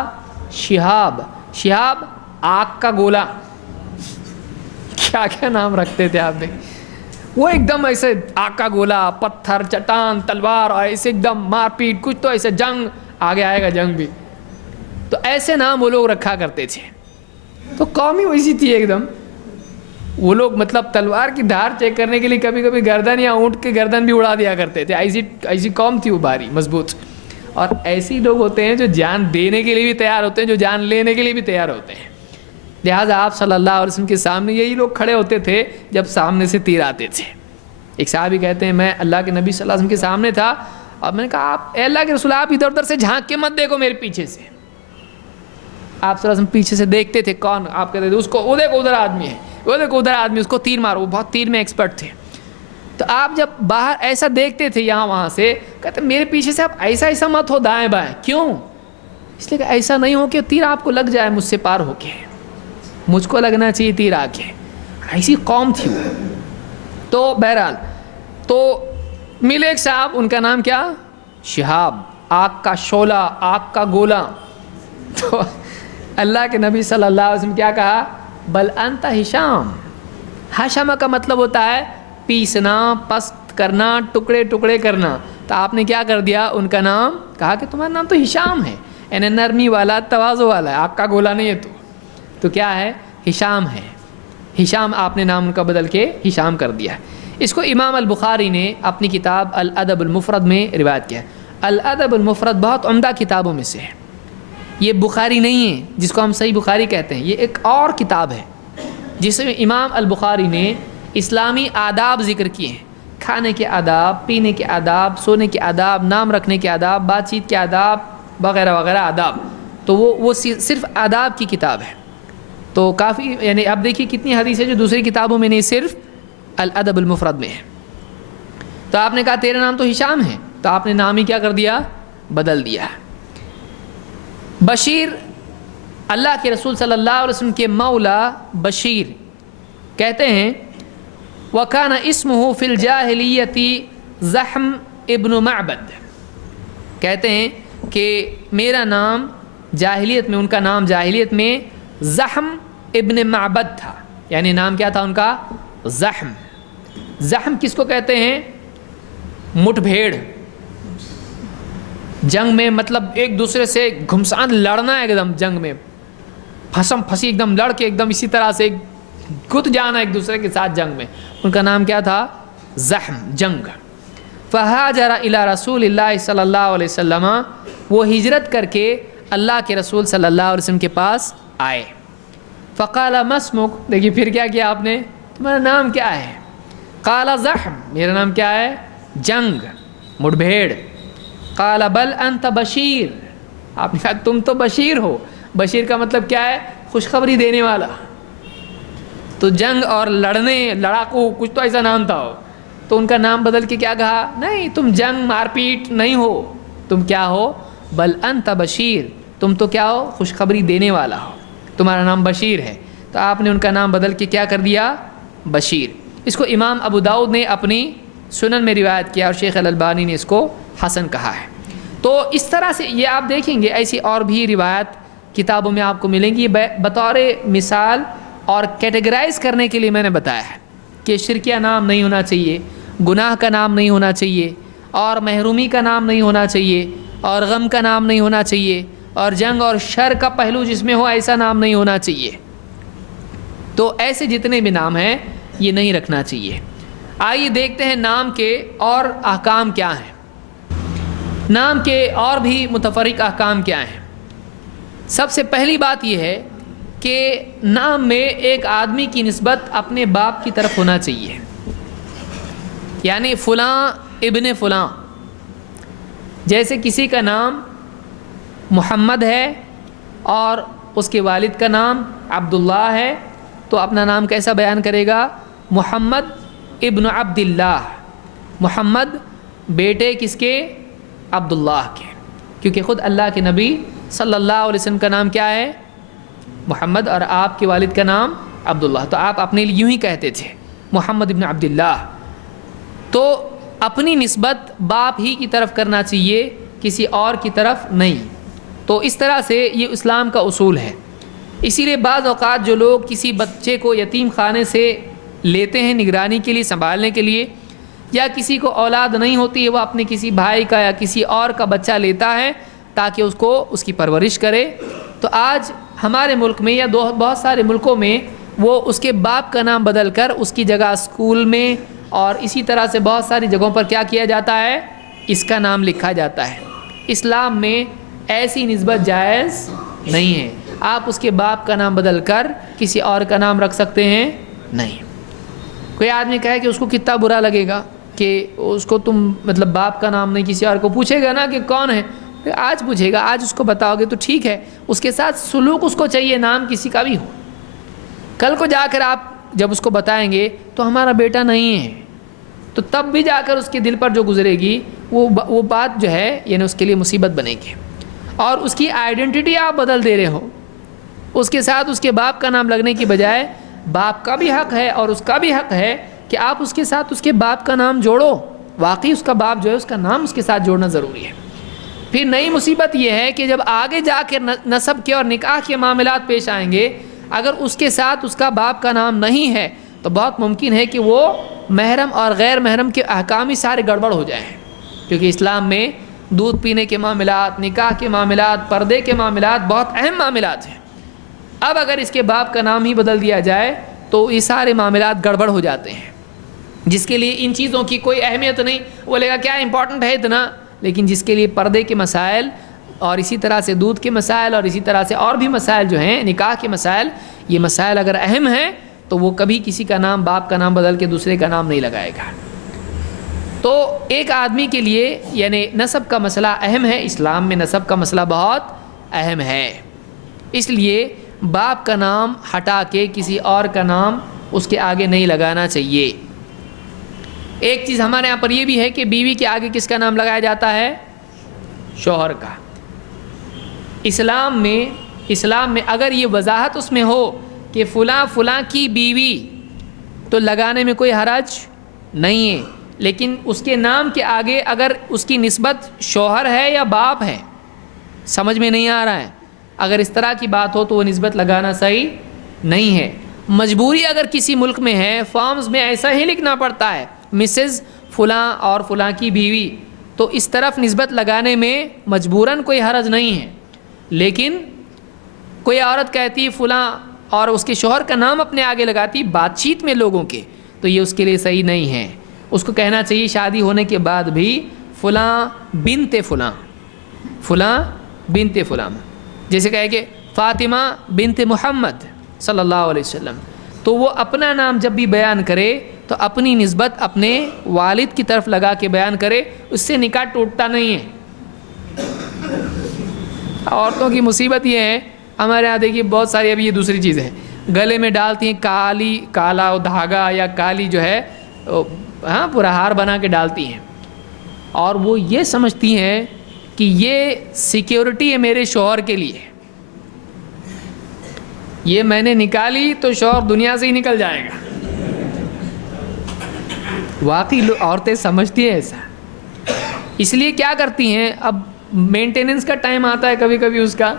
شہاب. شہاب آگ کا گولا. کیا کیا نام رکھتے تھے آپ نے. وہ ایک دم ایسے آگ کا گولا، پتھر، چٹان، تلوار، اور ایسے ایک دم مار پیٹ، کچھ تو ایسے جنگ، آگے آئے گا جنگ بھی. تو ایسے نام وہ لوگ رکھا کرتے تھے. تو قوم ہی ویسی تھی ایک دم. وہ لوگ مطلب تلوار کی دھار چیک کرنے کے لیے کبھی کبھی گردن یا اونٹ کے گردن بھی اڑا دیا کرتے تھے. ایسی قوم تھی وہ، بھاری مضبوط. اور ایسے لوگ ہوتے ہیں جو جان دینے کے لیے بھی تیار ہوتے ہیں، جو جان لینے کے لیے بھی تیار ہوتے ہیں. لہٰذا آپ صلی اللہ علیہ وسلم کے سامنے یہی لوگ کھڑے ہوتے تھے جب سامنے سے تیر آتے تھے. ایک صحابی کہتے ہیں میں اللہ کے نبی صلی اللہ علیہ وسلم کے سامنے تھا اور میں نے کہا آپ اے اللہ کے رسول آپ ادھر ادھر سے جھانک کے مت دیکھو میرے پیچھے سے. آپ صلی اللہ علیہ وسلم پیچھے سے دیکھتے تھے کون؟ آپ کہتے تھے اس کو وہ دیکھو ادھر آدمی ہے، وہ دیکھو ادھر آدمی، اس کو تیر مارو. وہ بہت تیر میں ایکسپرٹ تھے. تو آپ جب باہر ایسا دیکھتے تھے یہاں وہاں سے، کہتے میرے پیچھے سے آپ ایسا مت ہو دائیں بائیں. کیوں؟ اس لیے کہ ایسا نہیں ہو کہ تیر آپ کو لگ جائے مجھ سے پار ہو کے. مجھ کو لگنا چاہیے تیر آ کے. ایسی قوم تھی وہ. تو بہرحال تو ملے ایک صاحب، ان کا نام کیا؟ شہاب، آگ کا شعلہ، آگ کا گولا. تو اللہ کے نبی صلی اللہ علیہ وسلم کیا کہا؟ بل انت ہشام. ہشامہ کا مطلب ہوتا ہے پیسنا، پست کرنا، ٹکڑے ٹکڑے کرنا. تو آپ نے کیا کر دیا؟ ان کا نام کہا کہ تمہارا نام تو ہشام ہے، یعنی نرمی والا، تواضع والا ہے، آگ کا گولا نہیں ہے. تو کیا ہے؟ ہشام ہے. ہشام آپ نے نام ان کا بدل کے ہشام کر دیا. اس کو امام البخاری نے اپنی کتاب الادب المفرد میں روایت کیا. الادب المفرد بہت عمدہ کتابوں میں سے ہے. یہ بخاری نہیں ہے جس کو ہم صحیح بخاری کہتے ہیں، یہ ایک اور کتاب ہے جس میں امام البخاری نے اسلامی آداب ذکر کیے ہیں. کھانے کے آداب، پینے کے آداب، سونے کے آداب، نام رکھنے کے آداب، بات چیت کے آداب، وغیرہ وغیرہ آداب. تو وہ صرف آداب کی کتاب ہے. تو کافی یعنی اب دیکھیے کتنی حدیث ہے جو دوسری کتابوں میں نہیں، صرف الادب المفرد میں ہے. تو آپ نے کہا تیرا نام تو ہشام ہے، تو آپ نے نام ہی کیا کر دیا؟ بدل دیا. بشیر، اللہ کے رسول صلی اللہ علیہ وسلم کے مولا بشیر کہتے ہیں وَكَانَ اسْمُهُ فِي الْجَاهِلِيَّةِ زَحْمُ ابن معبد. کہتے ہیں کہ میرا نام جاہلیت میں، ان کا نام جاہلیت میں زحم ابن معبد تھا. یعنی نام کیا تھا ان کا؟ زحم. زحم کس کو کہتے ہیں؟ مٹھ بھیڑ. جنگ میں مطلب ایک دوسرے سے گھمسان لڑنا ہے، ایک دم جنگ میں پھسم پھسی ایک دم لڑ کے ایک دم اسی طرح سے گت جانا ایک دوسرے کے ساتھ جنگ میں. ان کا نام کیا تھا؟ زحم، جنگ. فہاجر الی رسول اللہ صلی اللہ علیہ وسلم، وہ ہجرت کر کے اللہ کے رسول صلی اللہ علیہ وسلم کے پاس آئے. فقال ما اسمک، دیکھیے پھر کیا کیا آپ نے؟ تمہارا نام کیا ہے؟ قال زحم، میرا نام کیا ہے؟ جنگ، مٹھ بھیڑ. قال بل انت بشیر، آپ نے کہا تم تو بشیر ہو. بشیر کا مطلب کیا ہے؟ خوشخبری دینے والا. تو جنگ اور لڑنے، لڑاکو، کچھ تو ایسا نام تھا. تو ان کا نام بدل کے کیا کہا؟ نہیں، تم جنگ مار پیٹ نہیں ہو، تم کیا ہو؟ بل انت بشیر، تم تو کیا ہو؟ خوشخبری دینے والا ہو، تمہارا نام بشیر ہے۔ تو آپ نے ان کا نام بدل کے کیا کر دیا؟ بشیر۔ اس کو امام ابو داؤد نے اپنی سنن میں روایت کیا اور شیخ الالبانی نے اس کو حسن کہا ہے۔ تو اس طرح سے یہ آپ دیکھیں گے، ایسی اور بھی روایت کتابوں میں آپ کو ملیں گی۔ بطور مثال اور کیٹیگرائز کرنے کے لیے میں نے بتایا ہے کہ شرکیہ نام نہیں ہونا چاہیے، گناہ کا نام نہیں ہونا چاہیے، اور محرومی کا نام نہیں ہونا چاہیے، اور غم کا نام نہیں ہونا چاہیے، اور جنگ اور شر کا پہلو جس میں ہو ایسا نام نہیں ہونا چاہیے۔ تو ایسے جتنے بھی نام ہیں یہ نہیں رکھنا چاہیے۔ آئیے دیکھتے ہیں نام کے اور احکام کیا ہیں، نام کے اور بھی متفرق احکام کیا ہیں۔ سب سے پہلی بات یہ ہے کہ نام میں ایک آدمی کی نسبت اپنے باپ کی طرف ہونا چاہیے، یعنی فلاں ابن فلاں۔ جیسے کسی کا نام محمد ہے اور اس کے والد کا نام عبداللہ ہے، تو اپنا نام کیسا بیان کرے گا؟ محمد ابن عبداللہ، محمد بیٹے کس کے؟ عبداللہ کے، کیونکہ خود اللہ کے نبی صلی اللہ علیہ وسلم کا نام کیا ہے؟ محمد، اور آپ کے والد کا نام عبداللہ، تو آپ اپنے لیے یوں ہی کہتے تھے محمد ابن عبداللہ۔ تو اپنی نسبت باپ ہی کی طرف کرنا چاہیے، کسی اور کی طرف نہیں۔ تو اس طرح سے یہ اسلام کا اصول ہے۔ اسی لیے بعض اوقات جو لوگ کسی بچے کو یتیم خانے سے لیتے ہیں نگرانی کے لیے، سنبھالنے کے لیے، یا کسی کو اولاد نہیں ہوتی ہے، وہ اپنے کسی بھائی کا یا کسی اور کا بچہ لیتا ہے تاکہ اس کو اس کی پرورش کرے، تو آج ہمارے ملک میں یا بہت سارے ملکوں میں وہ اس کے باپ کا نام بدل کر اس کی جگہ اسکول میں اور اسی طرح سے بہت ساری جگہوں پر کیا کیا جاتا ہے؟ اس کا نام لکھا جاتا ہے۔ اسلام میں ایسی نسبت جائز نہیں ہے۔ آپ اس کے باپ کا نام بدل کر کسی اور کا نام رکھ سکتے ہیں؟ نہیں۔ کوئی آدمی کہے کہ اس کو کتنا برا لگے گا کہ اس کو تم مطلب باپ کا نام نہیں، کسی اور کو پوچھے گا نا کہ کون ہے، آج پوچھے گا، آج اس کو بتاؤ گے تو ٹھیک ہے، اس کے ساتھ سلوک اس کو چاہیے نام کسی کا بھی ہو۔ کل کو جا کر آپ جب اس کو بتائیں گے تو ہمارا بیٹا نہیں ہے، تو تب بھی جا کر اس کے دل پر جو گزرے گی وہ بات جو ہے یعنی اس کے لیے مصیبت بنے گی، اور اس کی آئیڈینٹی آپ بدل دے رہے ہو۔ اس کے ساتھ اس کے باپ کا نام لگنے کی بجائے باپ کا بھی حق ہے اور اس کا بھی حق ہے کہ آپ اس کے ساتھ اس کے باپ کا نام جوڑو۔ واقعی اس کا باپ جو ہے اس کا نام اس کے ساتھ جوڑنا ضروری ہے۔ پھر نئی مصیبت یہ ہے کہ جب آگے جا کے نسب کے اور نکاح کے معاملات پیش آئیں گے، اگر اس کے ساتھ اس کا باپ کا نام نہیں ہے تو بہت ممکن ہے کہ وہ محرم اور غیر محرم کے احکام ہی سارے گڑبڑ ہو جائیں، کیونکہ اسلام میں دودھ پینے کے معاملات، نکاح کے معاملات، پردے کے معاملات بہت اہم معاملات ہیں۔ اب اگر اس کے باپ کا نام ہی بدل دیا جائے تو یہ سارے معاملات گڑبڑ ہو جاتے ہیں، جس کے لیے ان چیزوں کی کوئی اہمیت نہیں، بولے گا کیا امپورٹنٹ ہے اتنا، لیکن جس کے لیے پردے کے مسائل اور اسی طرح سے دودھ کے مسائل اور اسی طرح سے اور بھی مسائل جو ہیں، نکاح کے مسائل، یہ مسائل اگر اہم ہیں تو وہ کبھی کسی کا نام باپ کا نام بدل کے دوسرے کا نام نہیں لگائے گا۔ تو ایک آدمی کے لیے یعنی نسب کا مسئلہ اہم ہے، اسلام میں نسب کا مسئلہ بہت اہم ہے، اس لیے باپ کا نام ہٹا کے کسی اور کا نام اس کے آگے نہیں لگانا چاہیے۔ ایک چیز ہمارے یہاں پر یہ بھی ہے کہ بیوی کے آگے کس کا نام لگایا جاتا ہے؟ شوہر کا۔ اسلام میں اگر یہ وضاحت اس میں ہو کہ فلاں فلاں کی بیوی، تو لگانے میں کوئی حرج نہیں ہے، لیکن اس کے نام کے آگے اگر اس کی نسبت شوہر ہے یا باپ ہے، سمجھ میں نہیں آ رہا ہے، اگر اس طرح کی بات ہو تو وہ نسبت لگانا صحیح نہیں ہے۔ مجبوری اگر کسی ملک میں ہے، فارمز میں ایسا ہی لکھنا پڑتا ہے مسز فلاں اور فلاں کی بیوی، تو اس طرف نسبت لگانے میں مجبوراً کوئی حرج نہیں ہے۔ لیکن کوئی عورت کہتی فلاں اور اس کے شوہر کا نام اپنے آگے لگاتی بات چیت میں لوگوں کے، تو یہ اس کے لیے صحیح نہیں ہے۔ اس کو کہنا چاہیے شادی ہونے کے بعد بھی فلاں بنت فلاں، فلاں بنت فلاں، جیسے کہے کہ فاطمہ بنت محمد صلی اللہ علیہ وسلم، تو وہ اپنا نام جب بھی بیان کرے تو اپنی نسبت اپنے والد کی طرف لگا کے بیان کرے، اس سے نکاح ٹوٹتا نہیں ہے۔ عورتوں کی مصیبت یہ ہے، ہمارے یہاں دیکھیے بہت ساری، ابھی یہ دوسری چیز ہے، گلے میں ڈالتی ہیں کالا دھاگا یا کالی جو ہے پورا ہار بنا کے ڈالتی ہیں، اور وہ یہ سمجھتی ہیں کہ یہ سیکیورٹی ہے میرے شوہر کے لیے، یہ میں نے نکالی تو شوہر دنیا سے ہی نکل جائے گا۔ واقعی عورتیں سمجھتی ہیں ایسا، اس لیے کیا کرتی ہیں، اب مینٹیننس کا ٹائم آتا ہے کبھی کبھی اس کا،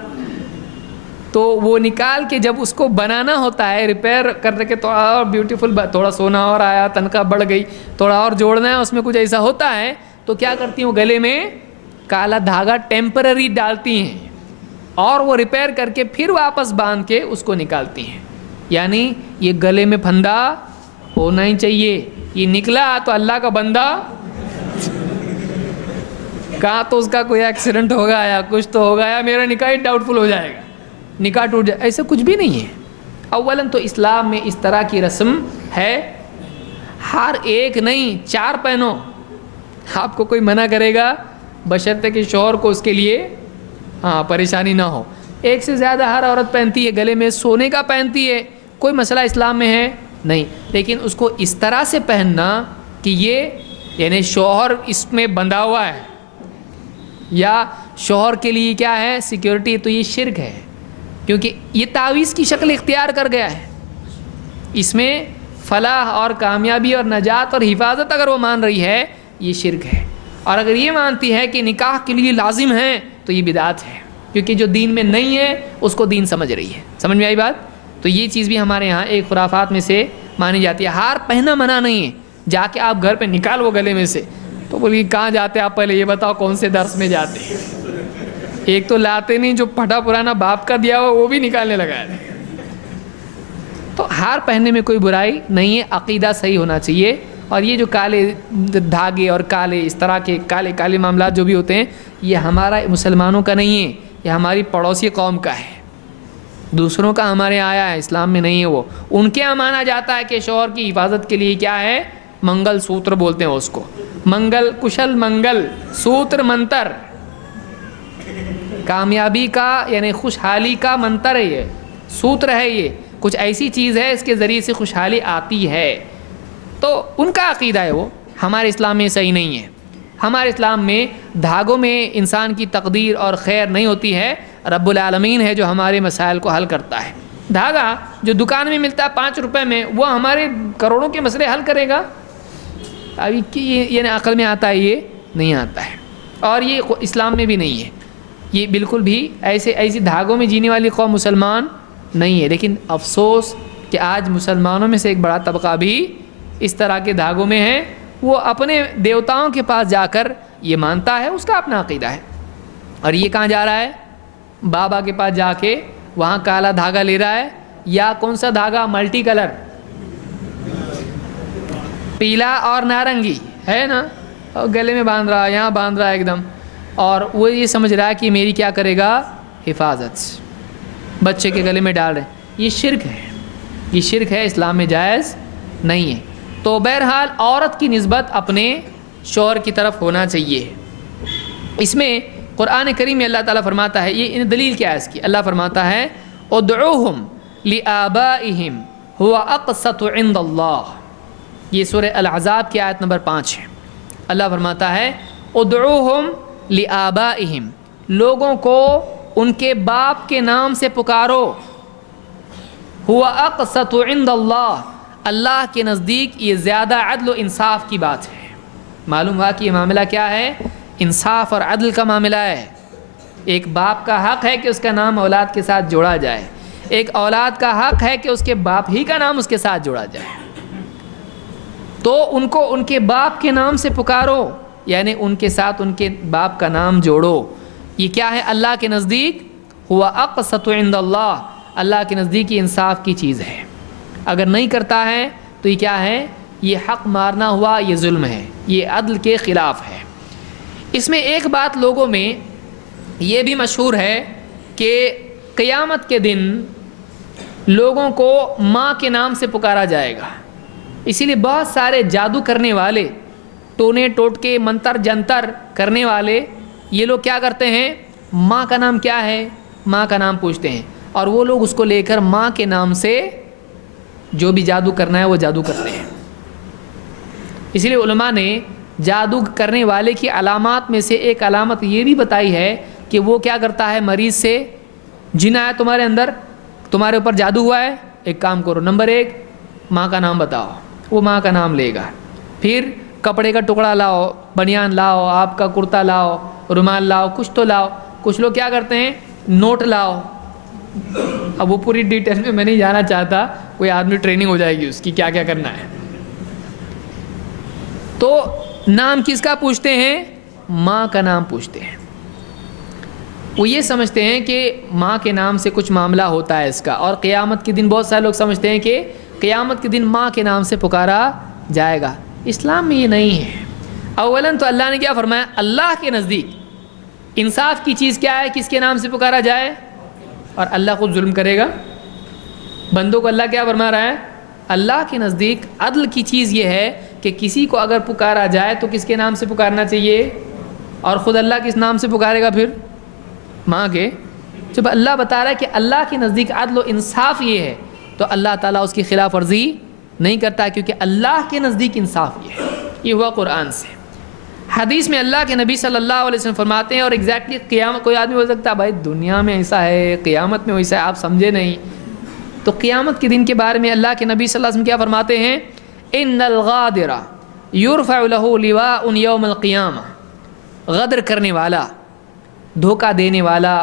تو وہ نکال کے جب اس کو بنانا ہوتا ہے، ریپیئر کر کے تھوڑا اور بیوٹیفل، تھوڑا سونا اور آیا، تنخواہ بڑھ گئی، تھوڑا اور جوڑنا ہے اس میں، کچھ ایسا ہوتا ہے تو کیا کرتی ہیں، وہ گلے میں کالا دھاگا ٹیمپرری ڈالتی ہیں اور وہ ریپیئر کر کے پھر واپس باندھ کے اس کو نکالتی ہیں۔ یعنی یہ گلے میں پھندا ہونا ہی چاہیے، یہ نکلا تو اللہ کا بندہ، کہاں تو اس کا کوئی ایکسیڈنٹ ہوگا یا کچھ تو ہوگا یا میرا نکاح ہی ڈاؤٹ فل ہو جائے گا، نکاح ٹوٹ جائے، ایسا کچھ بھی نہیں ہے۔ اولاً تو اسلام میں اس طرح کی رسم ہے، ہر ایک نہیں 4 پہنو، آپ کو کوئی منع کرے گا بشرطے کہ شوہر کو اس کے لیے پریشانی نہ ہو۔ ایک سے زیادہ ہر عورت پہنتی ہے، گلے میں سونے کا پہنتی ہے، کوئی مسئلہ اسلام میں ہے نہیں، لیکن اس کو اس طرح سے پہننا کہ یہ یعنی شوہر اس میں بندھا ہوا ہے یا شوہر کے لیے کیا ہے سیکیورٹی، تو یہ شرک ہے، کیونکہ یہ تعویذ کی شکل اختیار کر گیا ہے۔ اس میں فلاح اور کامیابی اور نجات اور حفاظت اگر وہ مان رہی ہے یہ شرک ہے، اور اگر یہ مانتی ہے کہ نکاح کے لیے لازم ہے تو یہ بدعت ہے، کیونکہ جو دین میں نہیں ہے اس کو دین سمجھ رہی ہے۔ سمجھ میں آئی بات؟ تو یہ چیز بھی ہمارے یہاں ایک خرافات میں سے مانی جاتی ہے۔ ہار پہننا منع نہیں ہے، جا کے آپ گھر پہ نکال وہ گلے میں سے، تو بولیے کہاں جاتے آپ، پہلے یہ بتاؤ کون سے درس میں جاتے ہیں، ایک تو لاتے نہیں، جو پھٹا پرانا باپ کا دیا ہوا وہ بھی نکالنے لگا ہے۔ تو ہار پہننے میں کوئی برائی نہیں ہے، عقیدہ صحیح ہونا چاہیے، اور یہ جو کالے دھاگے اور کالے اس طرح کے کالے کالے معاملات جو بھی ہوتے ہیں، یہ ہمارا مسلمانوں کا نہیں ہے، یہ ہماری پڑوسی قوم کا ہے، دوسروں کا ہمارے یہاں آیا ہے، اسلام میں نہیں ہے وہ۔ ان کے یہاں مانا جاتا ہے کہ شوہر کی حفاظت کے لیے کیا ہے، منگل سوتر بولتے ہیں اس کو، منگل کشل منگل سوتر منتر، کامیابی کا یعنی خوشحالی کا منتر ہے، یہ سوتر ہے، یہ کچھ ایسی چیز ہے اس کے ذریعے سے خوشحالی آتی ہے، تو ان کا عقیدہ ہے، وہ ہمارے اسلام میں صحیح نہیں ہے۔ ہمارے اسلام میں دھاگوں میں انسان کی تقدیر اور خیر نہیں ہوتی ہے، رب العالمین ہے جو ہمارے مسائل کو حل کرتا ہے۔ دھاگا جو دکان میں ملتا ہے 5 روپے میں، وہ ہمارے کروڑوں کے مسئلے حل کرے گا؟ ابھی یہ عقل میں آتا ہے؟ یہ نہیں آتا ہے، اور یہ اسلام میں بھی نہیں ہے، یہ بالکل بھی ایسی دھاگوں میں جینے والی قوم مسلمان نہیں ہے۔ لیکن افسوس کہ آج مسلمانوں میں سے ایک بڑا طبقہ بھی اس طرح کے دھاگوں میں ہے، وہ اپنے دیوتاؤں کے پاس جا کر یہ مانتا ہے، اس کا اپنا عقیدہ ہے، اور یہ کہاں جا رہا ہے، بابا کے پاس جا کے وہاں کالا دھاگا لے رہا ہے، یا کون سا دھاگا، ملٹی کلر، پیلا اور نارنگی ہے نا، اور گلے میں باندھ رہا ہے، یہاں باندھ رہا ہے ایک دم، اور وہ یہ سمجھ رہا ہے کہ میری کیا کرے گا حفاظت، بچے کے گلے میں ڈال رہے ہیں، یہ شرک ہے، یہ شرک ہے، اسلام میں جائز نہیں ہے۔ تو بہرحال عورت کی نسبت اپنے شوہر کی طرف ہونا چاہیے۔ اس میں قرآن کریم میں اللہ تعالیٰ فرماتا ہے، یہ دلیل کیا ہے اس کی، اللہ فرماتا ہے ادعوہم لآبائہم هو اقسط عند اللہ، یہ سورہ الاحزاب کی آیت نمبر 5 ہے۔ اللہ فرماتا ہے ادعوہم لآبائہم، لوگوں کو ان کے باپ کے نام سے پکارو، هو اقسط عند اللہ، اللہ کے نزدیک یہ زیادہ عدل و انصاف کی بات ہے۔ معلوم ہوا کہ یہ معاملہ کیا ہے، انصاف اور عدل کا معاملہ ہے۔ ایک باپ کا حق ہے کہ اس کا نام اولاد کے ساتھ جوڑا جائے، ایک اولاد کا حق ہے کہ اس کے باپ ہی کا نام اس کے ساتھ جوڑا جائے، تو ان کو ان کے باپ کے نام سے پکارو، یعنی ان کے ساتھ ان کے باپ کا نام جوڑو۔ یہ کیا ہے، اللہ کے نزدیک ہوا اقسط عند اللہ، اللہ کے نزدیک یہ انصاف کی چیز ہے۔ اگر نہیں کرتا ہے تو یہ کیا ہے، یہ حق مارنا ہوا، یہ ظلم ہے، یہ عدل کے خلاف ہے۔ اس میں ایک بات لوگوں میں یہ بھی مشہور ہے کہ قیامت کے دن لوگوں کو ماں کے نام سے پکارا جائے گا، اسی لیے بہت سارے جادو کرنے والے، ٹونے ٹوٹکے منتر جنتر کرنے والے، یہ لوگ کیا کرتے ہیں، ماں کا نام کیا ہے، ماں کا نام پوچھتے ہیں، اور وہ لوگ اس کو لے کر ماں کے نام سے جو بھی جادو کرنا ہے وہ جادو کرتے ہیں۔ اس لیے علماء نے جادو کرنے والے کی علامات میں سے ایک علامت یہ بھی بتائی ہے کہ وہ کیا کرتا ہے، مریض سے جن آیا تمہارے اندر، تمہارے اوپر جادو ہوا ہے، ایک کام کرو، نمبر 1 ماں کا نام بتاؤ، وہ ماں کا نام لے گا، پھر کپڑے کا ٹکڑا لاؤ، بنیان لاؤ، آپ کا کرتا لاؤ، رومال لاؤ، کچھ تو لاؤ۔ کچھ لوگ کیا کرتے ہیں، نوٹ لاؤ۔ اب وہ پوری ڈیٹیل میں نہیں جانا چاہتا، کوئی آدمی ٹریننگ ہو جائے گی اس کی کیا کیا کرنا ہے۔ تو نام کس کا پوچھتے ہیں، ماں کا نام پوچھتے ہیں۔ وہ یہ سمجھتے ہیں کہ ماں کے نام سے کچھ معاملہ ہوتا ہے اس کا، اور قیامت کے دن بہت سارے لوگ سمجھتے ہیں کہ قیامت کے دن ماں کے نام سے پکارا جائے گا۔ اسلام میں یہ نہیں ہے۔ اولاً تو اللہ نے کیا فرمایا، اللہ کے نزدیک انصاف کی چیز کیا ہے، کس کے نام سے پکارا جائے، اور اللہ خود ظلم کرے گا بندوں کو۔ اللہ کیا فرما رہا ہے، اللہ کے نزدیک عدل کی چیز یہ ہے کہ کسی کو اگر پکارا جائے تو کس کے نام سے پکارنا چاہیے، اور خود اللہ کس نام سے پکارے گا پھر، ماں کے۔ جب اللہ بتا رہا ہے کہ اللہ کے نزدیک عدل و انصاف یہ ہے، تو اللہ تعالیٰ اس کی خلاف ورزی نہیں کرتا، کیونکہ اللہ کے نزدیک انصاف یہ ہے۔ یہ ہوا قرآن سے۔ حدیث میں اللہ کے نبی صلی اللہ علیہ وسلم فرماتے ہیں، اور ایگزیکٹلی قیامت، کوئی آدمی بول سکتا ہے بھائی دنیا میں ایسا ہے، قیامت میں ویسا ہے، آپ سمجھے نہیں۔ تو قیامت کے دن کے بارے میں اللہ کے نبی صلی اللہ علیہ وسلم کیا فرماتے ہیں، ان الغادر یرفع له لواء یوم القیامہ، غدر کرنے والا، دھوکہ دینے والا،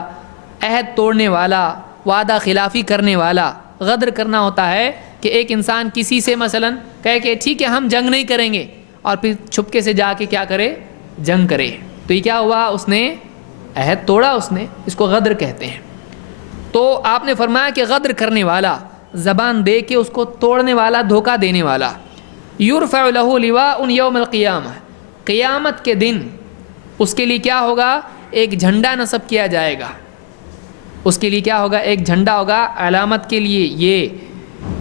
عہد توڑنے والا، وعدہ خلافی کرنے والا۔ غدر کرنا ہوتا ہے کہ ایک انسان کسی سے مثلا کہے کہ ٹھیک ہے ہم جنگ نہیں کریں گے، اور پھر چھپکے سے جا کے کیا کرے، جنگ کرے، تو یہ کیا ہوا، اس نے عہد توڑا، اس نے، اس کو غدر کہتے ہیں۔ تو آپ نے فرمایا کہ غدر کرنے والا، زبان دے کے اس کو توڑنے والا، دھوکہ دینے والا، یرفع له لواء یوم القیامہ، قیامت کے دن اس کے لیے کیا ہوگا، ایک جھنڈا نصب کیا جائے گا، اس کے لیے کیا ہوگا، ایک جھنڈا ہوگا علامت کے لیے یہ،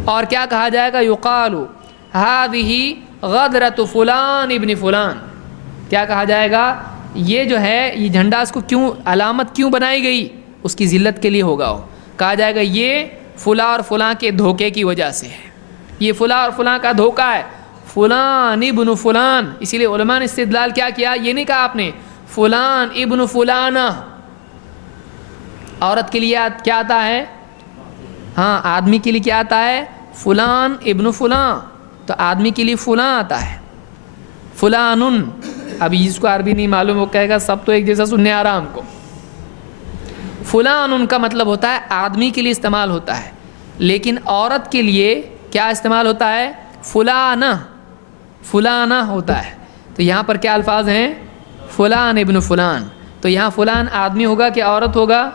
اور کیا کہا جائے گا، یقال هذه غدرۃ فلان ابن فلان، کیا کہا جائے گا، یہ جو ہے یہ جھنڈا اس کو کیوں، علامت کیوں بنائی گئی، اس کی ذلت کے لیے ہوگا، کہا جائے گا یہ فلاں اور فلاں کے دھوکے کی وجہ سے ہے، یہ فلاں اور فلاں کا دھوکہ ہے، فلان ابن فلان۔ اسی لیے علماء نے استدلال کیا کیا، یہ نہیں کہا آپ نے فلان ابن فلانہ، عورت کے لیے کیا آتا ہے، ہاں آدمی کے لیے کیا آتا ہے، فلان ابن فلاں، تو آدمی کے لیے فلاں آتا ہے، فلانن۔ اب اس کو عربی نہیں معلوم، وہ کہے گا سب تو ایک جیسا سننے آ رہا ہم کو۔ فلانن کا مطلب ہوتا ہے آدمی کے لیے استعمال ہوتا ہے، لیکن عورت کے لیے کیا استعمال ہوتا ہے، فلانہ، فلانہ ہوتا ہے۔ تو یہاں پر کیا الفاظ ہیں، فلان ابن فلان، تو یہاں فلان آدمی ہوگا کہ عورت ہوگا،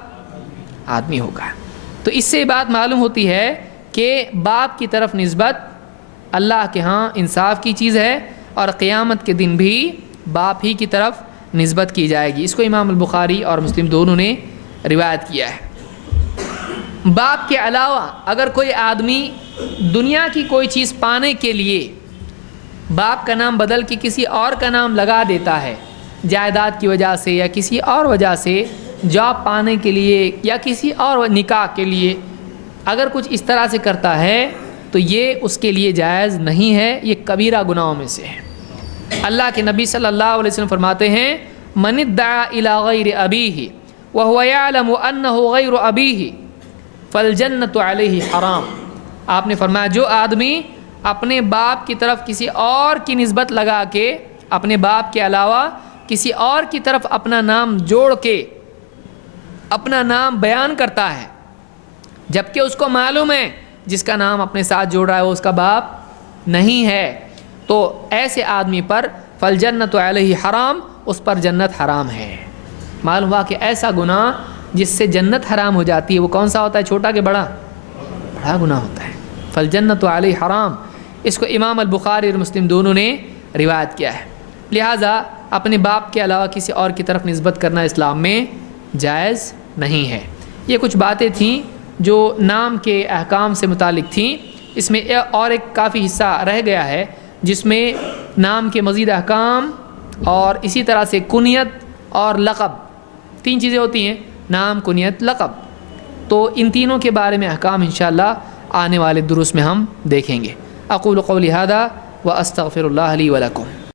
آدمی ہوگا۔ تو اس سے بات معلوم ہوتی ہے کہ باپ کی طرف نسبت اللہ کے ہاں انصاف کی چیز ہے، اور قیامت کے دن بھی باپ ہی کی طرف نسبت کی جائے گی۔ اس کو امام البخاری اور مسلم دونوں نے روایت کیا ہے۔ باپ کے علاوہ اگر کوئی آدمی دنیا کی کوئی چیز پانے کے لیے باپ کا نام بدل کے کسی اور کا نام لگا دیتا ہے، جائیداد کی وجہ سے یا کسی اور وجہ سے، جاب پانے کے لیے یا کسی اور نکاح کے لیے، اگر کچھ اس طرح سے کرتا ہے تو یہ اس کے لیے جائز نہیں ہے، یہ کبیرہ گناہوں میں سے ہے۔ اللہ کے نبی صلی اللہ علیہ وسلم فرماتے ہیں، من ادعا الی غیر ابیہ وهو یعلم انہ غیر ابیہ فالجنۃ علیہ حرام۔ آپ نے فرمایا جو آدمی اپنے باپ کی طرف کسی اور کی نسبت لگا کے، اپنے باپ کے علاوہ کسی اور کی طرف اپنا نام جوڑ کے اپنا نام بیان کرتا ہے، جبکہ اس کو معلوم ہے جس کا نام اپنے ساتھ جوڑ رہا ہے وہ اس کا باپ نہیں ہے، تو ایسے آدمی پر فالجنۃ علیہ حرام، اس پر جنت حرام ہے۔ معلوم ہوا کہ ایسا گناہ جس سے جنت حرام ہو جاتی ہے وہ کون سا ہوتا ہے، چھوٹا کہ بڑا، بڑا گناہ ہوتا ہے۔ فالجنۃ علیہ حرام، اس کو امام البخاری اور مسلم دونوں نے روایت کیا ہے۔ لہٰذا اپنے باپ کے علاوہ کسی اور کی طرف نسبت کرنا اسلام میں جائز نہیں ہے۔ یہ کچھ باتیں تھیں جو نام کے احکام سے متعلق تھیں۔ اس میں اور ایک کافی حصہ رہ گیا ہے جس میں نام کے مزید احکام اور اسی طرح سے کنیت اور لقب، تین چیزیں ہوتی ہیں، نام، کنیت، لقب، تو ان تینوں کے بارے میں احکام انشاءاللہ آنے والے دروس میں ہم دیکھیں گے۔ اقول قولی ھذا و استغفر اللہ لی و لکم.